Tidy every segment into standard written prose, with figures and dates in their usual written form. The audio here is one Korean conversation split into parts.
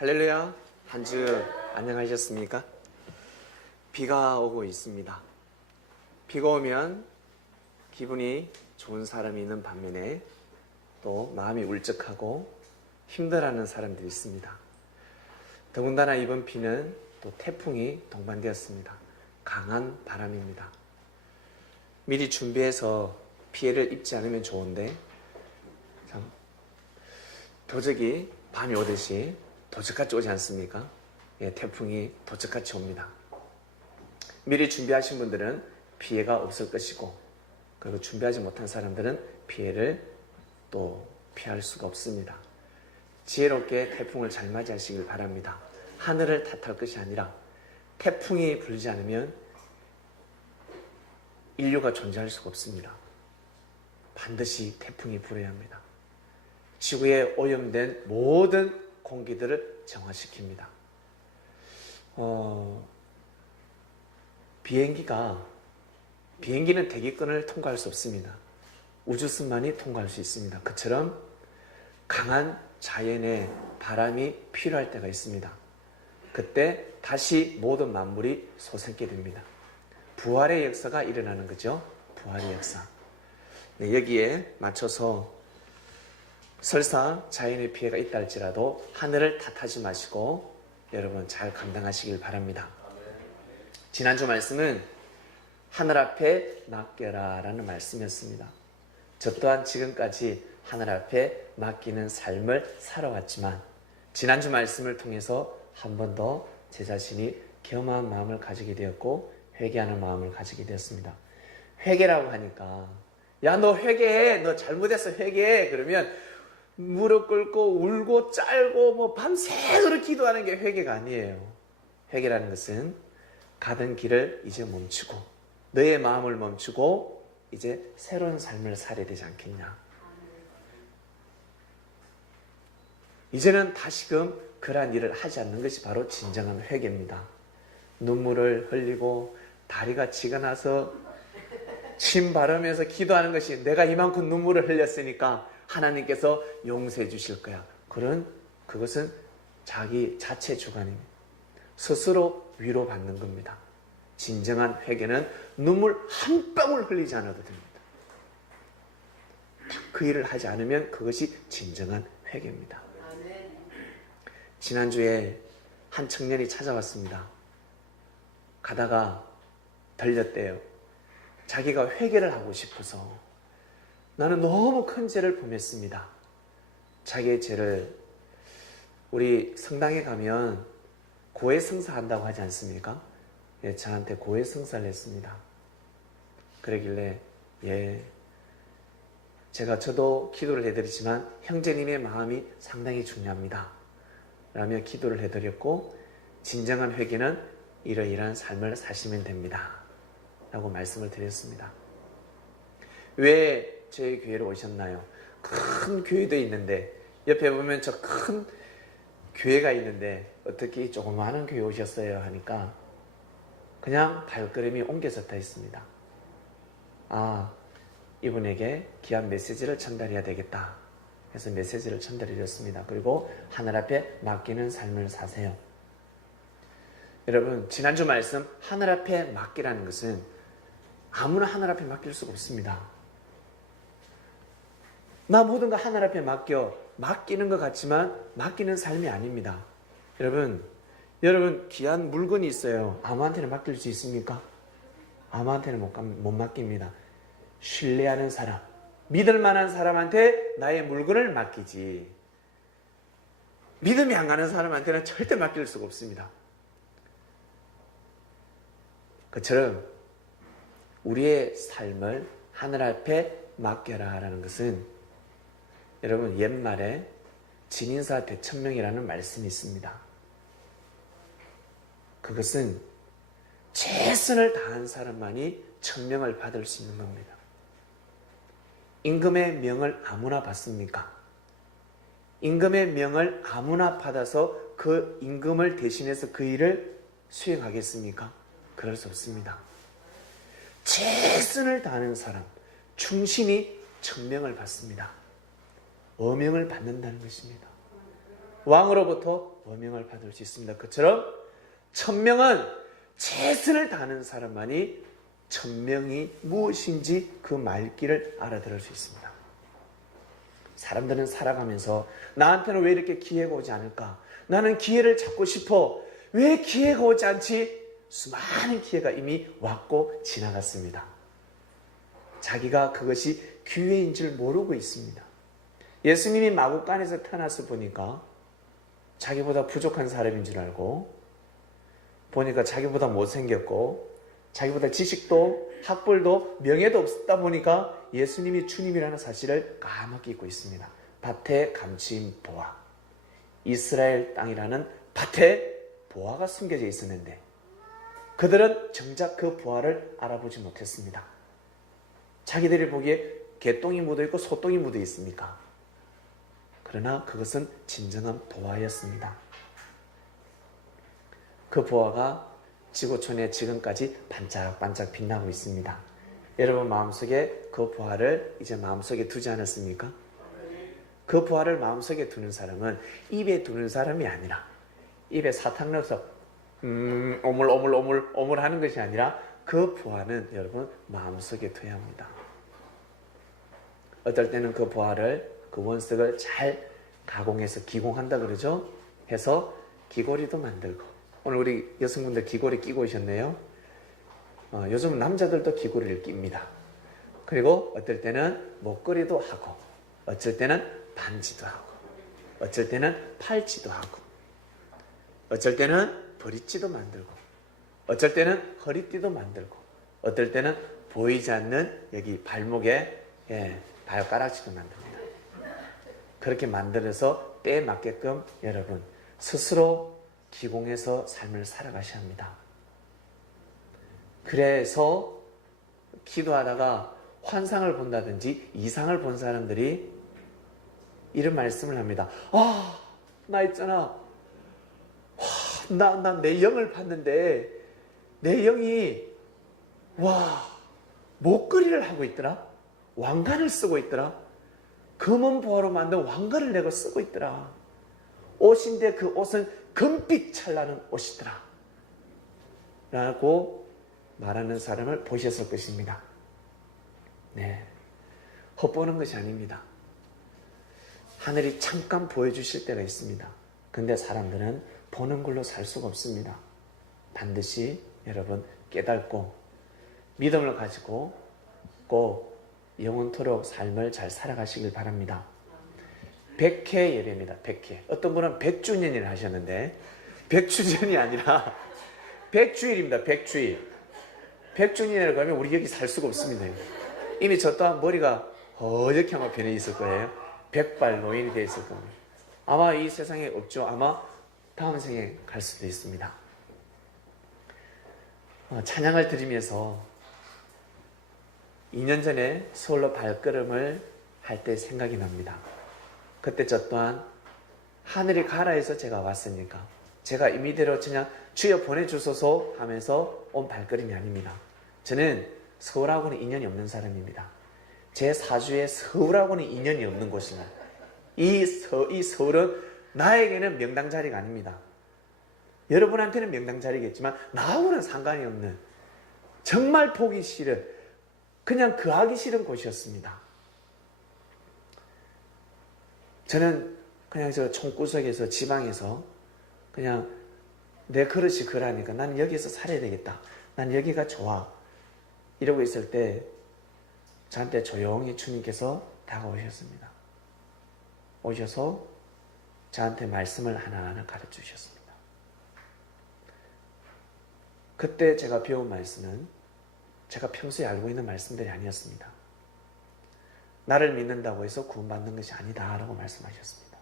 할렐루야. 한 주 안녕하셨습니까? 비가 오고 있습니다. 비가 오면 기분이 좋은 사람이 있는 반면에 또 마음이 울적하고 힘들어하는 사람들이 있습니다. 더군다나 이번 비는 또 태풍이 동반되었습니다. 강한 바람입니다. 미리 준비해서 피해를 입지 않으면 좋은데 참 도적이 밤이 오듯이 도적같이 오지 않습니까? 예, 태풍이 도적같이 옵니다. 미리 준비하신 분들은 피해가 없을 것이고, 그리고 준비하지 못한 사람들은 피해를 또 피할 수가 없습니다. 지혜롭게 태풍을 잘 맞이하시길 바랍니다. 하늘을 탓할 것이 아니라 태풍이 불지 않으면 인류가 존재할 수가 없습니다. 반드시 태풍이 불어야 합니다. 지구에 오염된 모든 공기들을 정화시킵니다. 비행기는 대기권을 통과할 수 없습니다. 우주선만이 통과할 수 있습니다. 그처럼 강한 자연의 바람이 필요할 때가 있습니다. 그때 다시 모든 만물이 솟게 됩니다. 부활의 역사가 일어나는 거죠. 부활의 역사. 네, 여기에 맞춰서 설사 자연의 피해가 있다 할지라도 하늘을 탓하지 마시고 여러분 잘 감당하시길 바랍니다. 지난주 말씀은 하늘 앞에 맡겨라 라는 말씀이었습니다. 저 또한 지금까지 하늘 앞에 맡기는 삶을 살아왔지만 지난주 말씀을 통해서 한 번 더 제 자신이 겸허한 마음을 가지게 되었고 회개하는 마음을 가지게 되었습니다. 회개라고 하니까 야, 너 회개해, 너 잘못했어, 회개해. 그러면 무릎 꿇고 울고 짤고 밤새도록 기도하는 게 회개가 아니에요. 회개라는 것은 가던 길을 이제 멈추고 너의 마음을 멈추고 이제 새로운 삶을 살아야 되지 않겠냐. 이제는 다시금 그러한 일을 하지 않는 것이 바로 진정한 회개입니다. 눈물을 흘리고 다리가 지가 나서 침 바르면서 기도하는 것이 내가 이만큼 눈물을 흘렸으니까 하나님께서 용서해 주실 거야. 그것은 자기 자체 주관입니다. 스스로 위로받는 겁니다. 진정한 회개는 눈물 한 방울 흘리지 않아도 됩니다. 그 일을 하지 않으면 그것이 진정한 회개입니다. 지난주에 한 청년이 찾아왔습니다. 가다가 들렸대요. 자기가 회개를 하고 싶어서 나는 너무 큰 죄를 범했습니다. 자기의 죄를 우리 성당에 가면 고해성사 한다고 하지 않습니까? 예, 저한테 고해성사를 했습니다. 그러길래 저도 기도를 해드리지만 형제님의 마음이 상당히 중요합니다 라며 기도를 해드렸고 진정한 회개는 이러이러한 삶을 사시면 됩니다 라고 말씀을 드렸습니다. 왜 저희 교회로 오셨나요? 큰 교회도 있는데 옆에 보면 저 큰 교회가 있는데 어떻게 조그마한 교회 오셨어요? 하니까 그냥 발걸음이 옮겨졌다 했습니다. 이분에게 귀한 메시지를 전달해야 되겠다 해서 메시지를 전달해줬습니다. 그리고 하늘 앞에 맡기는 삶을 사세요. 여러분, 지난주 말씀 하늘 앞에 맡기라는 것은 아무나 하늘 앞에 맡길 수가 없습니다. 나 모든 거 하늘 앞에 맡기는 것 같지만 맡기는 삶이 아닙니다. 여러분 귀한 물건이 있어요. 아무한테나 맡길 수 있습니까? 아무한테는 못 맡깁니다. 신뢰하는 사람, 믿을 만한 사람한테 나의 물건을 맡기지 믿음이 안 가는 사람한테는 절대 맡길 수가 없습니다. 그처럼 우리의 삶을 하늘 앞에 맡겨라 라는 것은 여러분 옛말에 진인사 대천명이라는 말씀이 있습니다. 그것은 최선을 다한 사람만이 천명을 받을 수 있는 겁니다. 임금의 명을 아무나 받습니까? 임금의 명을 아무나 받아서 그 임금을 대신해서 그 일을 수행하겠습니까? 그럴 수 없습니다. 최선을 다하는 사람, 충신이 천명을 받습니다. 어명을 받는다는 것입니다. 왕으로부터 어명을 받을 수 있습니다. 그처럼 천명은 최선을 다하는 사람만이 천명이 무엇인지 그 말귀를 알아들을 수 있습니다. 사람들은 살아가면서 나한테는 왜 이렇게 기회가 오지 않을까? 나는 기회를 잡고 싶어. 왜 기회가 오지 않지? 수많은 기회가 이미 왔고 지나갔습니다. 자기가 그것이 기회인 줄 모르고 있습니다. 예수님이 마구간에서 태어나서 보니까 자기보다 부족한 사람인 줄 알고, 보니까 자기보다 못생겼고, 자기보다 지식도 학벌도 명예도 없다 보니까 예수님이 주님이라는 사실을 까맣게 잊고 있습니다. 밭에 감추인 보화, 이스라엘 땅이라는 밭에 보화가 숨겨져 있었는데 그들은 정작 그 보화를 알아보지 못했습니다. 자기들이 보기에 개똥이 묻어있고 소똥이 묻어 있습니까? 그러나 그것은 진정한 보화였습니다. 그 보화가 지구촌에 지금까지 반짝반짝 빛나고 있습니다. 여러분 마음속에 그 보화를 이제 마음속에 두지 않았습니까? 그 보화를 마음속에 두는 사람은 입에 두는 사람이 아니라, 입에 사탕 넣어서 오물 하는 것이 아니라 그 보화는 여러분 마음속에 둬야 합니다. 어떨 때는 그 보화를, 그 원석을 잘 가공해서 기공한다 그러죠. 해서 귀걸이도 만들고, 오늘 우리 여성분들 귀걸이 끼고 오셨네요. 요즘 남자들도 귀걸이를 낍니다. 그리고 어떨 때는 목걸이도 하고, 어쩔 때는 반지도 하고, 어쩔 때는 팔찌도 하고, 어쩔 때는 브릿지도 만들고, 어쩔 때는 허리띠도 만들고, 어떨 때는 보이지 않는 여기 발목에 발가락지도 만듭니다. 그렇게 만들어서 때에 맞게끔 여러분 스스로 기공해서 삶을 살아가셔야 합니다. 그래서 기도하다가 환상을 본다든지 이상을 본 사람들이 이런 말씀을 합니다. 나 있잖아. 나 내 영을 봤는데 내 영이 목걸이를 하고 있더라. 왕관을 쓰고 있더라. 금은 보화로 만든 왕관을 내가 쓰고 있더라. 옷인데 그 옷은 금빛 찰나는 옷이더라. 라고 말하는 사람을 보셨을 것입니다. 네, 헛보는 것이 아닙니다. 하늘이 잠깐 보여주실 때가 있습니다. 근데 사람들은 보는 걸로 살 수가 없습니다. 반드시 여러분 깨닫고 믿음을 가지고 꼭 영원토록 삶을 잘 살아가시길 바랍니다. 100회 예배입니다. 100회. 어떤 분은 100주년을 하셨는데 100주년이 아니라 100주일입니다. 100주일. 100주년이라고 하면 우리 여기 살 수가 없습니다. 이미 저 또한 머리가 허옇게 아마 변해 있을 거예요. 백발 노인이 되어 있을 겁니다. 아마 이 세상에 없죠. 아마 다음 생에 갈 수도 있습니다. 찬양을 드리면서 2년 전에 서울로 발걸음을 할 때 생각이 납니다. 그때 저 또한 하늘이 가라해서 제가 왔으니까 제가 임의대로 그냥 주여 보내주소서 하면서 온 발걸음이 아닙니다. 저는 서울하고는 인연이 없는 사람입니다. 제 사주에 서울하고는 인연이 없는 곳이나 이 서울은 나에게는 명당 자리가 아닙니다. 여러분한테는 명당 자리겠지만 나하고는 상관이 없는, 정말 보기 싫은, 그냥 그하기 싫은 곳이었습니다. 저는 그냥 저 총구석에서 지방에서 그냥 내 그릇이 그러니까 난 여기서 살아야 되겠다. 난 여기가 좋아. 이러고 있을 때 저한테 조용히 주님께서 다가오셨습니다. 오셔서 저한테 말씀을 하나하나 가르쳐 주셨습니다. 그때 제가 배운 말씀은 제가 평소에 알고 있는 말씀들이 아니었습니다. 나를 믿는다고 해서 구원받는 것이 아니다 라고 말씀하셨습니다.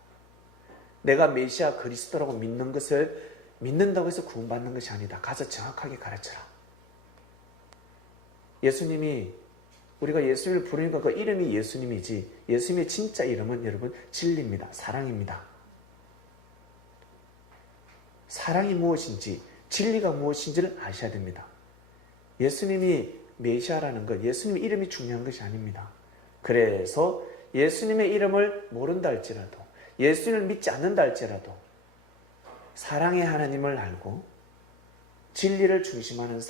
내가 메시아 그리스도라고 믿는 것을 믿는다고 해서 구원받는 것이 아니다. 가서 정확하게 가르쳐라. 예수님이, 우리가 예수님을 부르니까 그 이름이 예수님이지, 예수님의 진짜 이름은 여러분 진리입니다. 사랑입니다. 사랑이 무엇인지, 진리가 무엇인지를 아셔야 됩니다. 예수님이 메시아라는 것, 예수님의 이름이 중요한 것이 아닙니다. 그래서 예수님의 이름을 모른다 할지라도, 예수님을 믿지 않는다 할지라도 사랑의 하나님을 알고 진리를 중심하는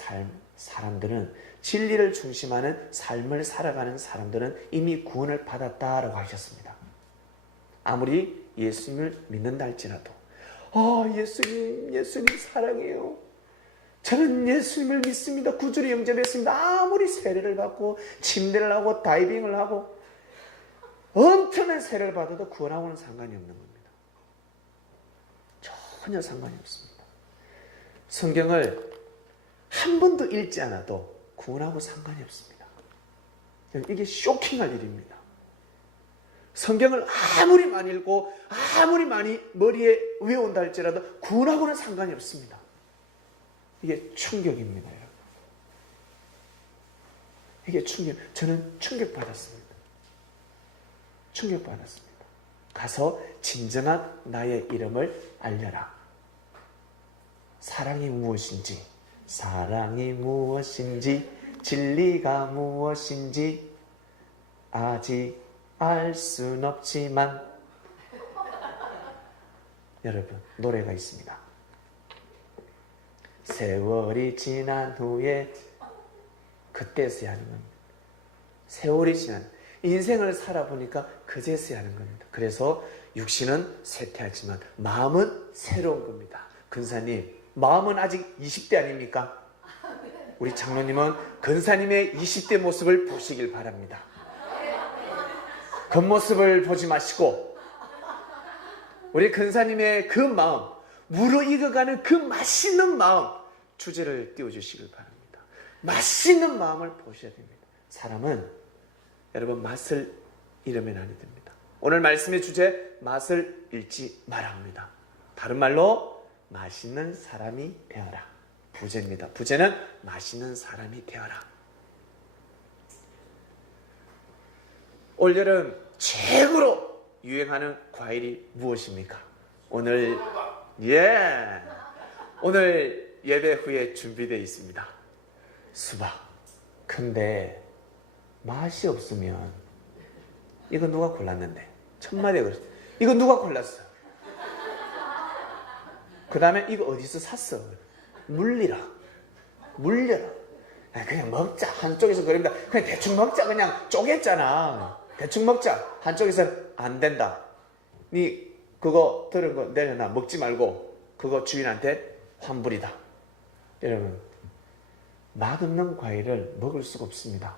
사람들은, 진리를 중심하는 삶을 살아가는 사람들은 이미 구원을 받았다라고 하셨습니다. 아무리 예수님을 믿는다 할지라도 예수님 사랑해요. 저는 예수님을 믿습니다. 구주를 영접했습니다. 아무리 세례를 받고 침례를 하고 다이빙을 하고 엄청난 세례를 받아도 구원하고는 상관이 없는 겁니다. 전혀 상관이 없습니다. 성경을 한 번도 읽지 않아도 구원하고 상관이 없습니다. 이게 쇼킹할 일입니다. 성경을 아무리 많이 읽고 아무리 많이 머리에 외운다 할지라도 구원하고는 상관이 없습니다. 이게 충격입니다, 여러분. 이게 저는 충격받았습니다. 충격받았습니다. 가서 진정한 나의 이름을 알려라. 사랑이 무엇인지, 진리가 무엇인지 아직 알 순 없지만, 여러분, 노래가 있습니다. 세월이 지난 후에, 그때서야 하는 겁니다. 세월이 지난, 인생을 살아보니까 그제서야 하는 겁니다. 그래서 육신은 쇠퇴하지만 마음은 새로운 겁니다. 근사님, 마음은 아직 20대 아닙니까? 우리 장로님은 근사님의 20대 모습을 보시길 바랍니다. 겉모습을 보지 마시고 우리 근사님의 그 마음, 무르익어가는 그 맛있는 마음, 주제를 띄워주시길 바랍니다. 맛있는 마음을 보셔야 됩니다. 사람은 여러분 맛을 잃으면 아니 됩니다. 오늘 말씀의 주제, 맛을 잃지 마라 합니다. 다른 말로 맛있는 사람이 되어라. 부제입니다. 부제는 맛있는 사람이 되어라. 올여름 최고로 유행하는 과일이 무엇입니까? 오늘 예배 후에 준비되어 있습니다. 수박. 근데 맛이 없으면, 이거 누가 골랐는데? 천마디에 그랬어. 이거 누가 골랐어? 그 다음에 이거 어디서 샀어? 물려라. 그냥 먹자. 한쪽에서 그럽니다. 그냥 대충 먹자. 그냥 쪼갰잖아. 대충 먹자. 한쪽에서 안 된다. 니 그거 들은 거 내려놔. 먹지 말고 그거 주인한테 환불이다. 여러분, 맛없는 과일을 먹을 수가 없습니다.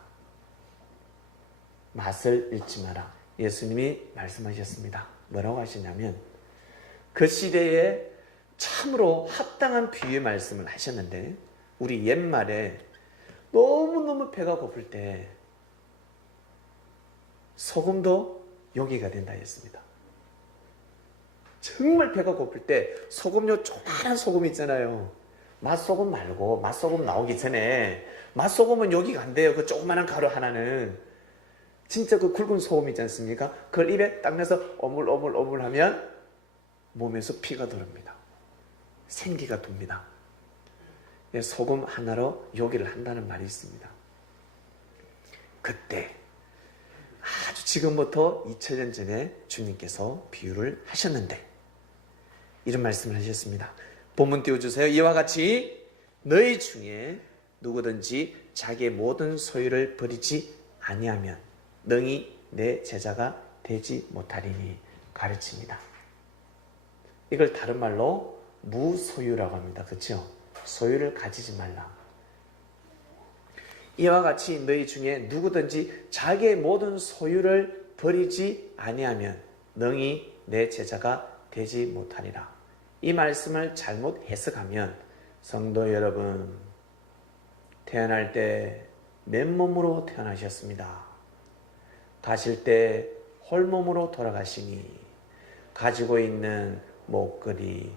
맛을 잃지 마라. 예수님이 말씀하셨습니다. 뭐라고 하셨냐면, 그 시대에 참으로 합당한 비유의 말씀을 하셨는데, 우리 옛말에 너무너무 배가 고플 때 소금도 요기가 된다 했습니다. 정말 배가 고플 때 소금요, 조그마한 소금 있잖아요. 맛소금 말고, 맛소금 나오기 전에, 맛소금은 요기가 안 돼요. 그 조그마한 가루 하나는. 진짜 그 굵은 소금 있지 않습니까? 그걸 입에 딱 내서 오물오물 하면 몸에서 피가 도릅니다. 생기가 돕니다. 소금 하나로 요기를 한다는 말이 있습니다. 그때 아주 지금부터 2000년 전에 주님께서 비유를 하셨는데 이런 말씀을 하셨습니다. 본문 띄워주세요. 이와 같이 너희 중에 누구든지 자기의 모든 소유를 버리지 아니하면 능히 내 제자가 되지 못하리니 가르칩니다. 이걸 다른 말로 무소유라고 합니다. 그렇죠? 소유를 가지지 말라. 이와 같이 너희 중에 누구든지 자기의 모든 소유를 버리지 아니하면 능히 내 제자가 되지 못하리라. 이 말씀을 잘못 해석하면, 성도 여러분, 태어날 때 맨몸으로 태어나셨습니다. 가실 때 홀몸으로 돌아가시니 가지고 있는 목걸이,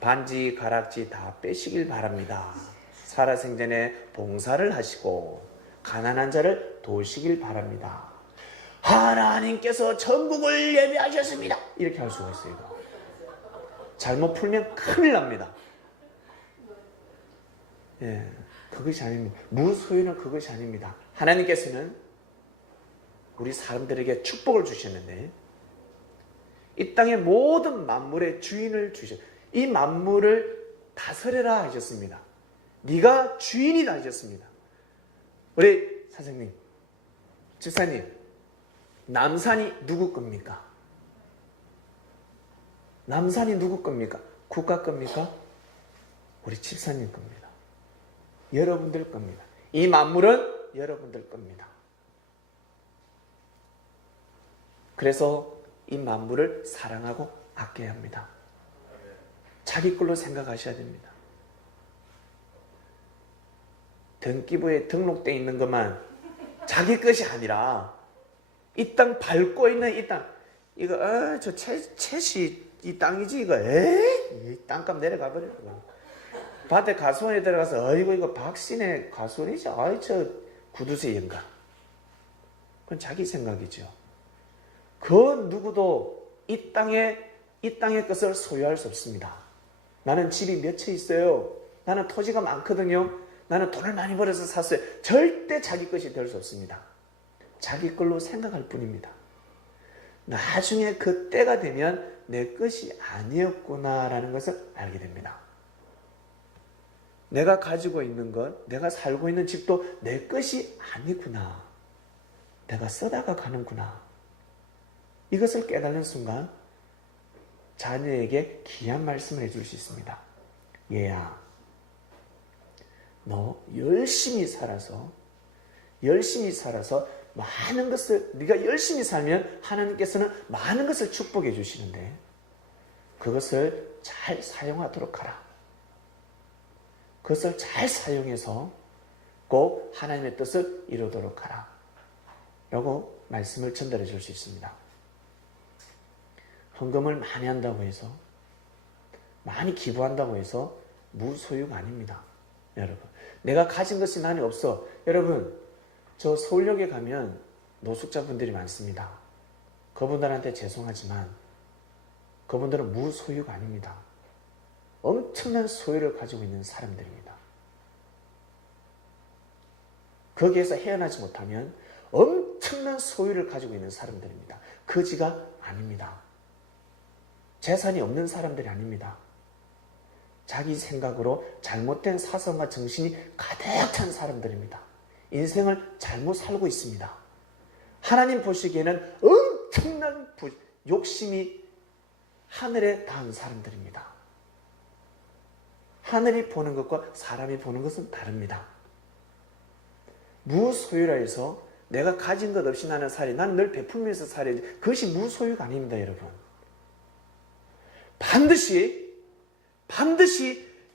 반지, 가락지 다 빼시길 바랍니다. 살아생전에 봉사를 하시고 가난한 자를 도우시길 바랍니다. 하나님께서 천국을 예비하셨습니다. 이렇게 할 수가 있어요. 잘못 풀면 큰일 납니다. 그것이 아닙니다. 무소유는 그것이 아닙니다. 하나님께서는 우리 사람들에게 축복을 주셨는데 이 땅의 모든 만물의 주인을 주셨. 이 만물을 다스려라 하셨습니다. 네가 주인이다 하셨습니다. 우리 선생님, 집사님, 남산이 누구 겁니까? 남산이 누구 겁니까? 국가 겁니까? 우리 집사님 겁니다. 여러분들 겁니다. 이 만물은 여러분들 겁니다. 그래서 이 만물을 사랑하고 아껴야 합니다. 자기 걸로 생각하셔야 됩니다. 등기부에 등록되어 있는 것만 자기 것이 아니라 이 땅 밟고 있는 이 땅, 이거 저 채시 이 땅이지 이거, 이 땅값 내려가 버려. 밭에 가수원에 들어가서 어이구 이거 박신의 가수원이지, 아이 저 구두쇠 영감. 그건 자기 생각이죠. 그 누구도 이 땅의 것을 소유할 수 없습니다. 나는 집이 몇 채 있어요. 나는 토지가 많거든요. 나는 돈을 많이 벌어서 샀어요. 절대 자기 것이 될 수 없습니다. 자기 걸로 생각할 뿐입니다. 나중에 그 때가 되면 내 것이 아니었구나라는 것을 알게 됩니다. 내가 가지고 있는 것, 내가 살고 있는 집도 내 것이 아니구나. 내가 쓰다가 가는구나. 이것을 깨닫는 순간 자녀에게 귀한 말씀을 해줄 수 있습니다. 얘야, 너 열심히 살아서 많은 것을, 네가 열심히 살면 하나님께서는 많은 것을 축복해 주시는데 그것을 잘 사용하도록 하라. 그것을 잘 사용해서 꼭 하나님의 뜻을 이루도록 하라. 라고 말씀을 전달해 줄 수 있습니다. 헌금을 많이 한다고 해서, 많이 기부한다고 해서 무소유가 아닙니다. 여러분, 내가 가진 것이 나는 없어. 여러분, 저 서울역에 가면 노숙자분들이 많습니다. 그분들한테 죄송하지만 그분들은 무소유가 아닙니다. 엄청난 소유를 가지고 있는 사람들입니다. 거기에서 헤어나지 못하면 엄청난 소유를 가지고 있는 사람들입니다. 거지가 아닙니다. 재산이 없는 사람들이 아닙니다. 자기 생각으로 잘못된 사상과 정신이 가득 찬 사람들입니다. 인생을 잘못 살고 있습니다. 하나님 보시기에는 엄청난 욕심이 하늘에 닿은 사람들입니다. 하늘이 보는 것과 사람이 보는 것은 다릅니다. 무소유라 해서 내가 가진 것 없이 나는 살이, 나는 늘 베풀면서 살아야지, 그것이 무소유가 아닙니다. 여러분, 반드시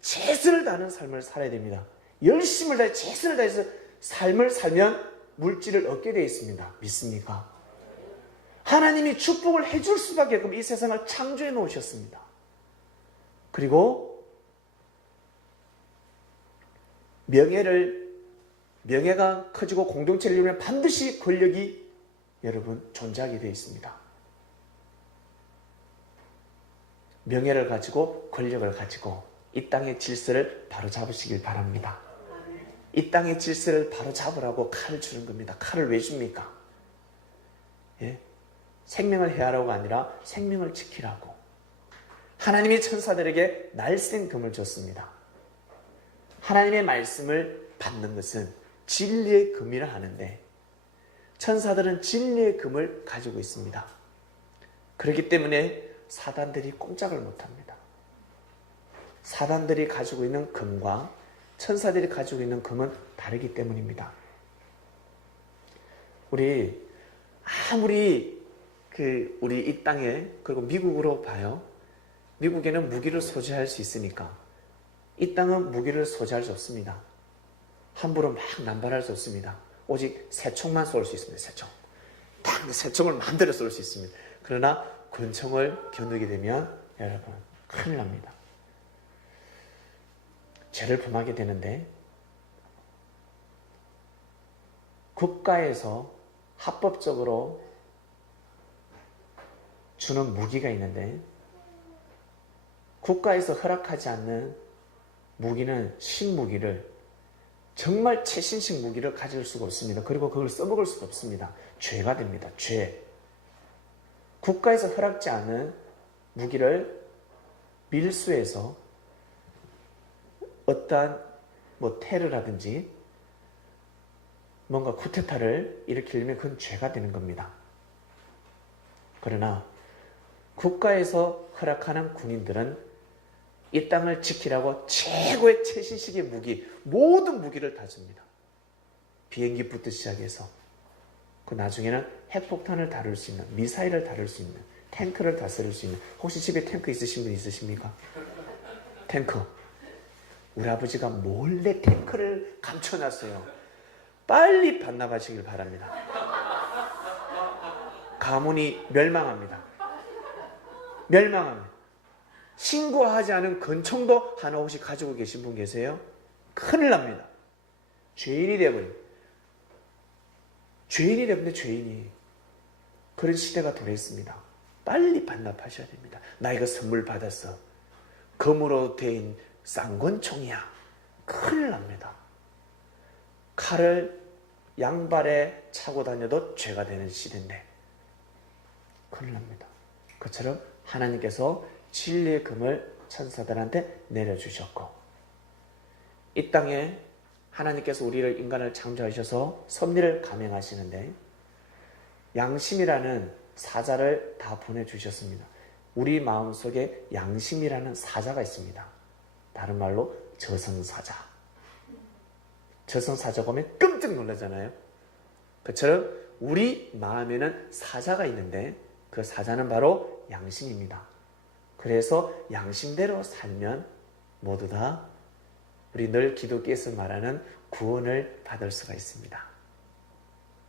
최선을 다하는 삶을 살아야 됩니다. 열심을 다해 최선을 다해서 삶을 살면 물질을 얻게 되어 있습니다. 믿습니까? 하나님이 축복을 해줄 수밖에 없고 이 세상을 창조해 놓으셨습니다. 그리고 명예가 커지고 공동체를 이루면 반드시 권력이 여러분 존재하게 되어 있습니다. 명예를 가지고 권력을 가지고 이 땅의 질서를 바로잡으시길 바랍니다. 이 땅의 질서를 바로잡으라고 칼을 주는 겁니다. 칼을 왜 줍니까? 예? 생명을 해하라고가 아니라 생명을 지키라고. 하나님이 천사들에게 날쌘 금을 줬습니다. 하나님의 말씀을 받는 것은 진리의 금이라 하는데 천사들은 진리의 금을 가지고 있습니다. 그렇기 때문에 사단들이 꼼짝을 못합니다. 사단들이 가지고 있는 금과 천사들이 가지고 있는 금은 다르기 때문입니다. 우리 아무리 우리 이 땅에, 그리고 미국으로 봐요. 미국에는 무기를 소지할 수 있으니까 이 땅은 무기를 소지할 수 없습니다. 함부로 막 남발할 수 없습니다. 오직 새총만 쏠 수 있습니다. 새총. 딱 새총을 마음대로 쏠 수 있습니다. 그러나 권총을 겨누게 되면 여러분 큰일 납니다. 죄를 범하게 되는데 국가에서 합법적으로 주는 무기가 있는데 국가에서 허락하지 않는 무기는 신무기를, 정말 최신식 무기를 가질 수가 없습니다. 그리고 그걸 써먹을 수가 없습니다. 죄가 됩니다. 죄. 국가에서 허락지 않은 무기를 밀수해서 어떠한 테러라든지 뭔가 쿠데타를 일으키려면 그건 죄가 되는 겁니다. 그러나 국가에서 허락하는 군인들은 이 땅을 지키라고 최고의 최신식의 무기, 모든 무기를 다 줍니다. 비행기부터 시작해서 그 나중에는 핵폭탄을 다룰 수 있는, 미사일을 다룰 수 있는, 탱크를 다스릴 수 있는. 혹시 집에 탱크 있으신 분 있으십니까? 탱크. 우리 아버지가 몰래 탱크를 감춰놨어요. 빨리 반납하시길 바랍니다. 가문이 멸망합니다. 멸망합니다. 신고하지 않은 권총도 하나 혹시 가지고 계신 분 계세요? 큰일 납니다. 죄인이 되어버립니다. 죄인이 되는데 죄인이. 그런 시대가 도래했습니다. 빨리 반납하셔야 됩니다. 나 이거 선물 받았어. 금으로 된 쌍권총이야. 큰일 납니다. 칼을 양발에 차고 다녀도 죄가 되는 시대인데 큰일 납니다. 그처럼 하나님께서 진리의 금을 천사들한테 내려주셨고, 이 땅에 하나님께서 우리를, 인간을 창조하셔서 섭리를 감행하시는데 양심이라는 사자를 다 보내주셨습니다. 우리 마음속에 양심이라는 사자가 있습니다. 다른 말로 저승사자. 저승사자 보면 끔찍 놀라잖아요. 그처럼 우리 마음에는 사자가 있는데 그 사자는 바로 양심입니다. 그래서 양심대로 살면 모두 다 우리 늘 기독교에서 말하는 구원을 받을 수가 있습니다.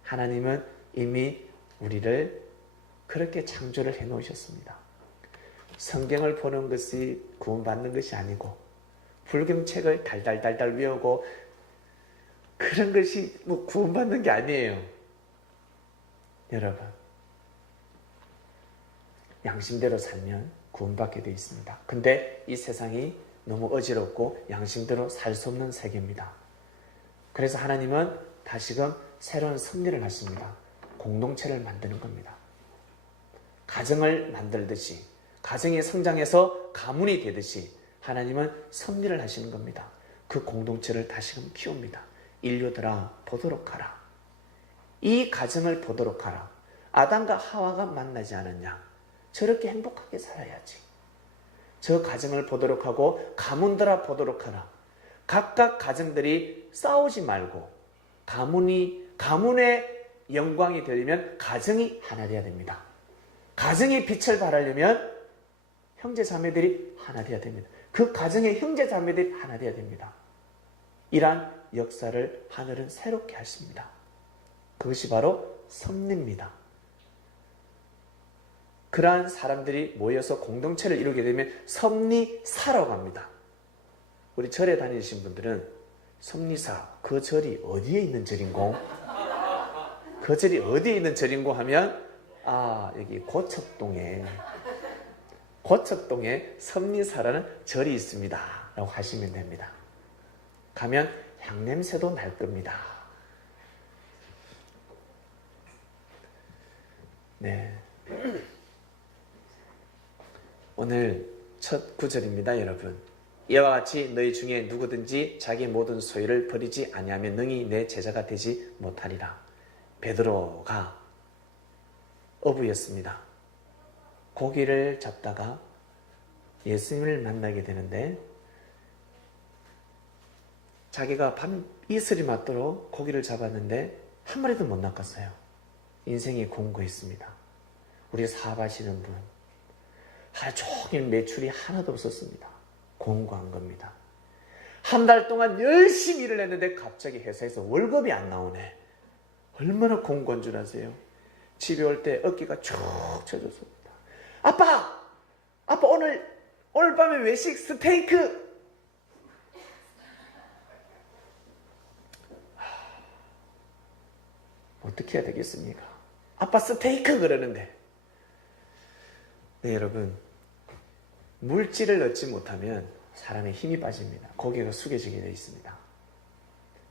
하나님은 이미 우리를 그렇게 창조를 해놓으셨습니다. 성경을 보는 것이 구원받는 것이 아니고 불경책을 달달달달 외우고 그런 것이 구원받는 게 아니에요. 여러분, 양심대로 살면 구원받게 되어 있습니다. 근데 이 세상이 너무 어지럽고 양심대로 살 수 없는 세계입니다. 그래서 하나님은 다시금 새로운 섭리를 하십니다. 공동체를 만드는 겁니다. 가정을 만들듯이, 가정이 성장해서 가문이 되듯이 하나님은 섭리를 하시는 겁니다. 그 공동체를 다시금 키웁니다. 인류들아 보도록 하라. 이 가정을 보도록 하라. 아담과 하와가 만나지 않았냐? 저렇게 행복하게 살아야지. 저 가정을 보도록 하고 가문들아 보도록 하라. 각각 가정들이 싸우지 말고 가문의 영광이 되려면 가정이 하나 되어야 됩니다. 가정이 빛을 발하려면 형제 자매들이 하나 되어야 됩니다. 그 가정의 형제 자매들이 하나 되어야 됩니다. 이러한 역사를 하늘은 새롭게 하십니다. 그것이 바로 섭리입니다. 그러한 사람들이 모여서 공동체를 이루게 되면 섭리사라고 합니다. 우리 절에 다니신 분들은 섭리사, 그 절이 어디에 있는 절인고? 그 절이 어디에 있는 절인고 하면 여기 고척동에 섭리사라는 절이 있습니다 라고 하시면 됩니다. 가면 향냄새도 날 겁니다. 네. 오늘 첫 구절입니다, 여러분. 이와 같이 너희 중에 누구든지 자기 모든 소유를 버리지 아니하면 능히 내 제자가 되지 못하리라. 베드로가 어부였습니다. 고기를 잡다가 예수님을 만나게 되는데 자기가 밤 이슬이 맞도록 고기를 잡았는데 한 마리도 못 낚았어요. 인생이 공고했습니다. 우리 사업하시는 분, 하루 종일 매출이 하나도 없었습니다. 공고한 겁니다. 한 달 동안 열심히 일을 했는데 갑자기 회사에서 월급이 안 나오네. 얼마나 공고한 줄 아세요? 집에 올 때 어깨가 쭉 쳐졌습니다. 아빠 오늘 밤에 외식 스테이크. 어떻게 해야 되겠습니까? 아빠 스테이크 그러는데. 네, 여러분, 물질을 얻지 못하면 사람의 힘이 빠집니다. 고개가 숙여지게 되어 있습니다.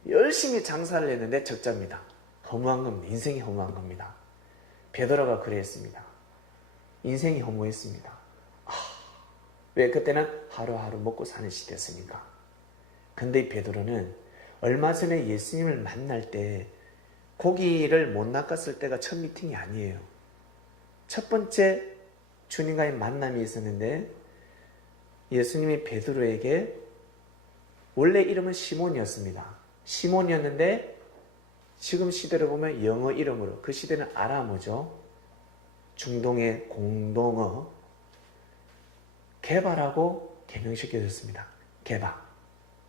열심히 장사를 했는데 적자입니다. 허무한 겁니다. 인생이 허무한 겁니다. 베드로가 그랬습니다. 인생이 허무했습니다. 왜? 그때는 하루하루 먹고 사는 시대였으니까. 근데 이 베드로는 얼마 전에 예수님을 만날 때 고기를 못 낚았을 때가 첫 미팅이 아니에요. 첫 번째 주님과의 만남이 있었는데 예수님이 베드로에게 원래 이름은 시몬이었습니다. 시몬이었는데 지금 시대로 보면 영어 이름으로, 그 시대는 아람어죠. 중동의 공동어 게바라고 개명시켜줬습니다. 게바.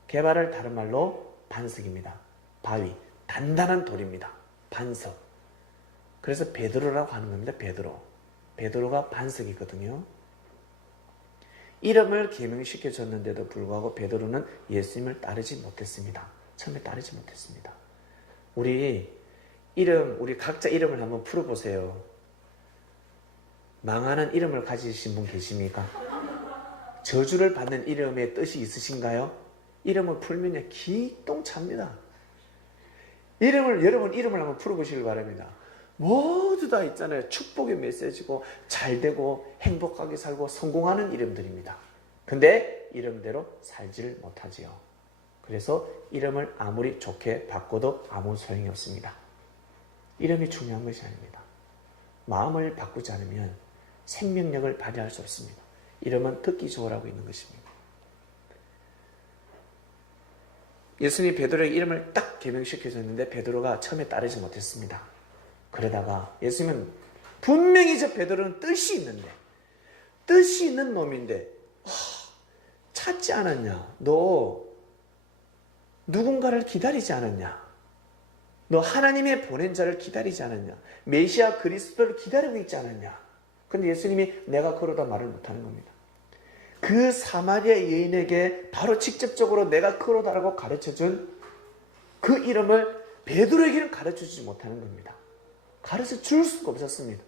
게바를 다른 말로 반석입니다. 바위. 단단한 돌입니다. 반석. 그래서 베드로라고 하는 겁니다. 베드로. 베드로가 반석이거든요. 이름을 개명시켜줬는데도 불구하고 베드로는 예수님을 따르지 못했습니다. 처음에 따르지 못했습니다. 우리 각자 이름을 한번 풀어보세요. 망하는 이름을 가지신 분 계십니까? 저주를 받는 이름의 뜻이 있으신가요? 이름을 풀면요 기똥찹니다. 여러분 이름을 한번 풀어보시길 바랍니다. 모두 다 있잖아요. 축복의 메시지고 잘되고 행복하게 살고 성공하는 이름들입니다. 근데 이름대로 살지를 못하지요. 그래서 이름을 아무리 좋게 바꿔도 아무 소용이 없습니다. 이름이 중요한 것이 아닙니다. 마음을 바꾸지 않으면 생명력을 발휘할 수 없습니다. 이름은 듣기 좋으라고 있는 것입니다. 예수님이 베드로에게 이름을 딱 개명시켜줬는데 베드로가 처음에 따르지 못했습니다. 그러다가 예수님은 분명히 베드로는 뜻이 있는 놈인데 찾지 않았냐? 너 누군가를 기다리지 않았냐? 너 하나님의 보낸 자를 기다리지 않았냐? 메시아 그리스도를 기다리고 있지 않았냐? 근데 예수님이 내가 그러다 말을 못하는 겁니다. 그 사마리아 여인에게 바로 직접적으로 내가 그러다라고 가르쳐준 그 이름을 베드로에게는 가르쳐주지 못하는 겁니다. 가르쳐 줄 수가 없었습니다.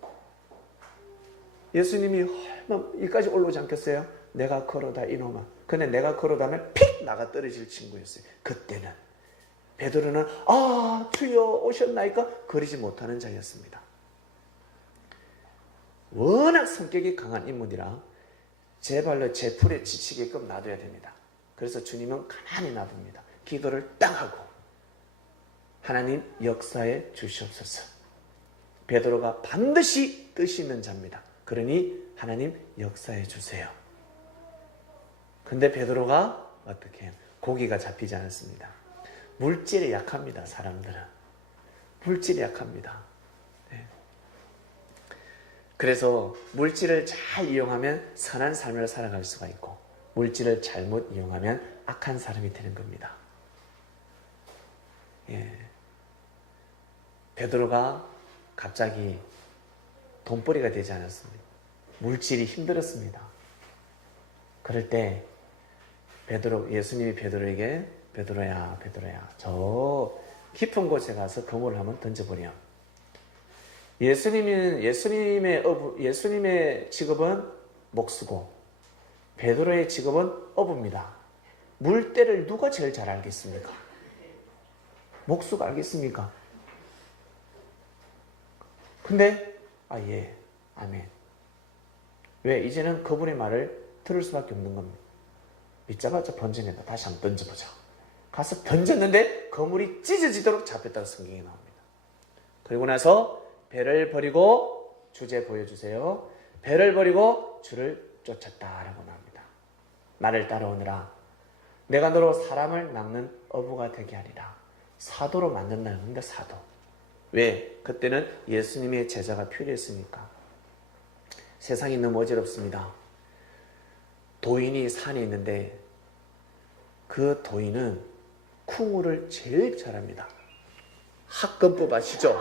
예수님이 얼마 여기까지 올라오지 않겠어요? 내가 그러다 이놈아. 근데 내가 그러다 하면 픽 나가 떨어질 친구였어요. 그때는 베드로는 주여 오셨나이까 그러지 못하는 자였습니다. 워낙 성격이 강한 인물이라 제 발로 제 풀에 지치게끔 놔둬야 됩니다. 그래서 주님은 가만히 놔둡니다. 기도를 딱 하고 하나님 역사에 주시옵소서. 베드로가 반드시 뜻이 있는 자입니다. 그러니 하나님 역사해 주세요. 근데 베드로가 어떻게 해요? 고기가 잡히지 않았습니다. 물질에 약합니다. 사람들은 물질에 약합니다. 네. 그래서 물질을 잘 이용하면 선한 삶을 살아갈 수가 있고 물질을 잘못 이용하면 악한 사람이 되는 겁니다. 예. 베드로가 갑자기 돈벌이가 되지 않았습니다. 물질이 힘들었습니다. 그럴 때 예수님이 베드로에게 베드로야 저 깊은 곳에 가서 그물을 한번 던져보렴. 예수님의 직업은 목수고 베드로의 직업은 어부입니다. 물때를 누가 제일 잘 알겠습니까? 목수가 알겠습니까? 근데 예, 아멘. 왜? 이제는 그분의 말을 들을 수밖에 없는 겁니다. 믿자마자 번져낸다. 다시 한번 던져보자. 가서 던졌는데 그물이 찢어지도록 잡혔다고 성경에 나옵니다. 그리고 나서 배를 버리고 주제 보여주세요. 배를 버리고 주를 쫓았다라고 나옵니다. 나를 따라오느라 내가 너로 사람을 낚는 어부가 되게 하리라. 사도로 만든다는 겁니다. 사도. 왜? 그때는 예수님의 제자가 필요했으니까. 세상이 너무 어지럽습니다. 도인이 산에 있는데 그 도인은 쿵우를 제일 잘합니다. 학건법 아시죠?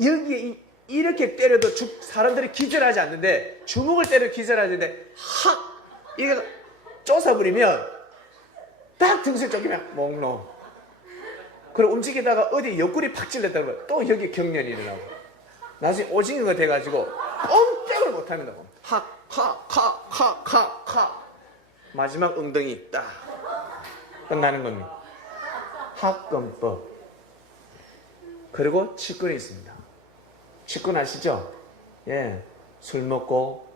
여기에 이렇게 때려도 사람들이 기절하지 않는데 주먹을 때려 기절하는데 이거 쫓아버리면 딱 등수에 쫓기면 몽롱. 그리고 움직이다가 어디 옆구리 팍 찔렸다고 또 여기 경련이 일어나고 나중에 오징어가 돼가지고 꼼짝을 못합니다. 마지막 엉덩이 딱 끝나는 겁니다. 학건법. 그리고 치권이 있습니다. 치권 아시죠? 예, 술 먹고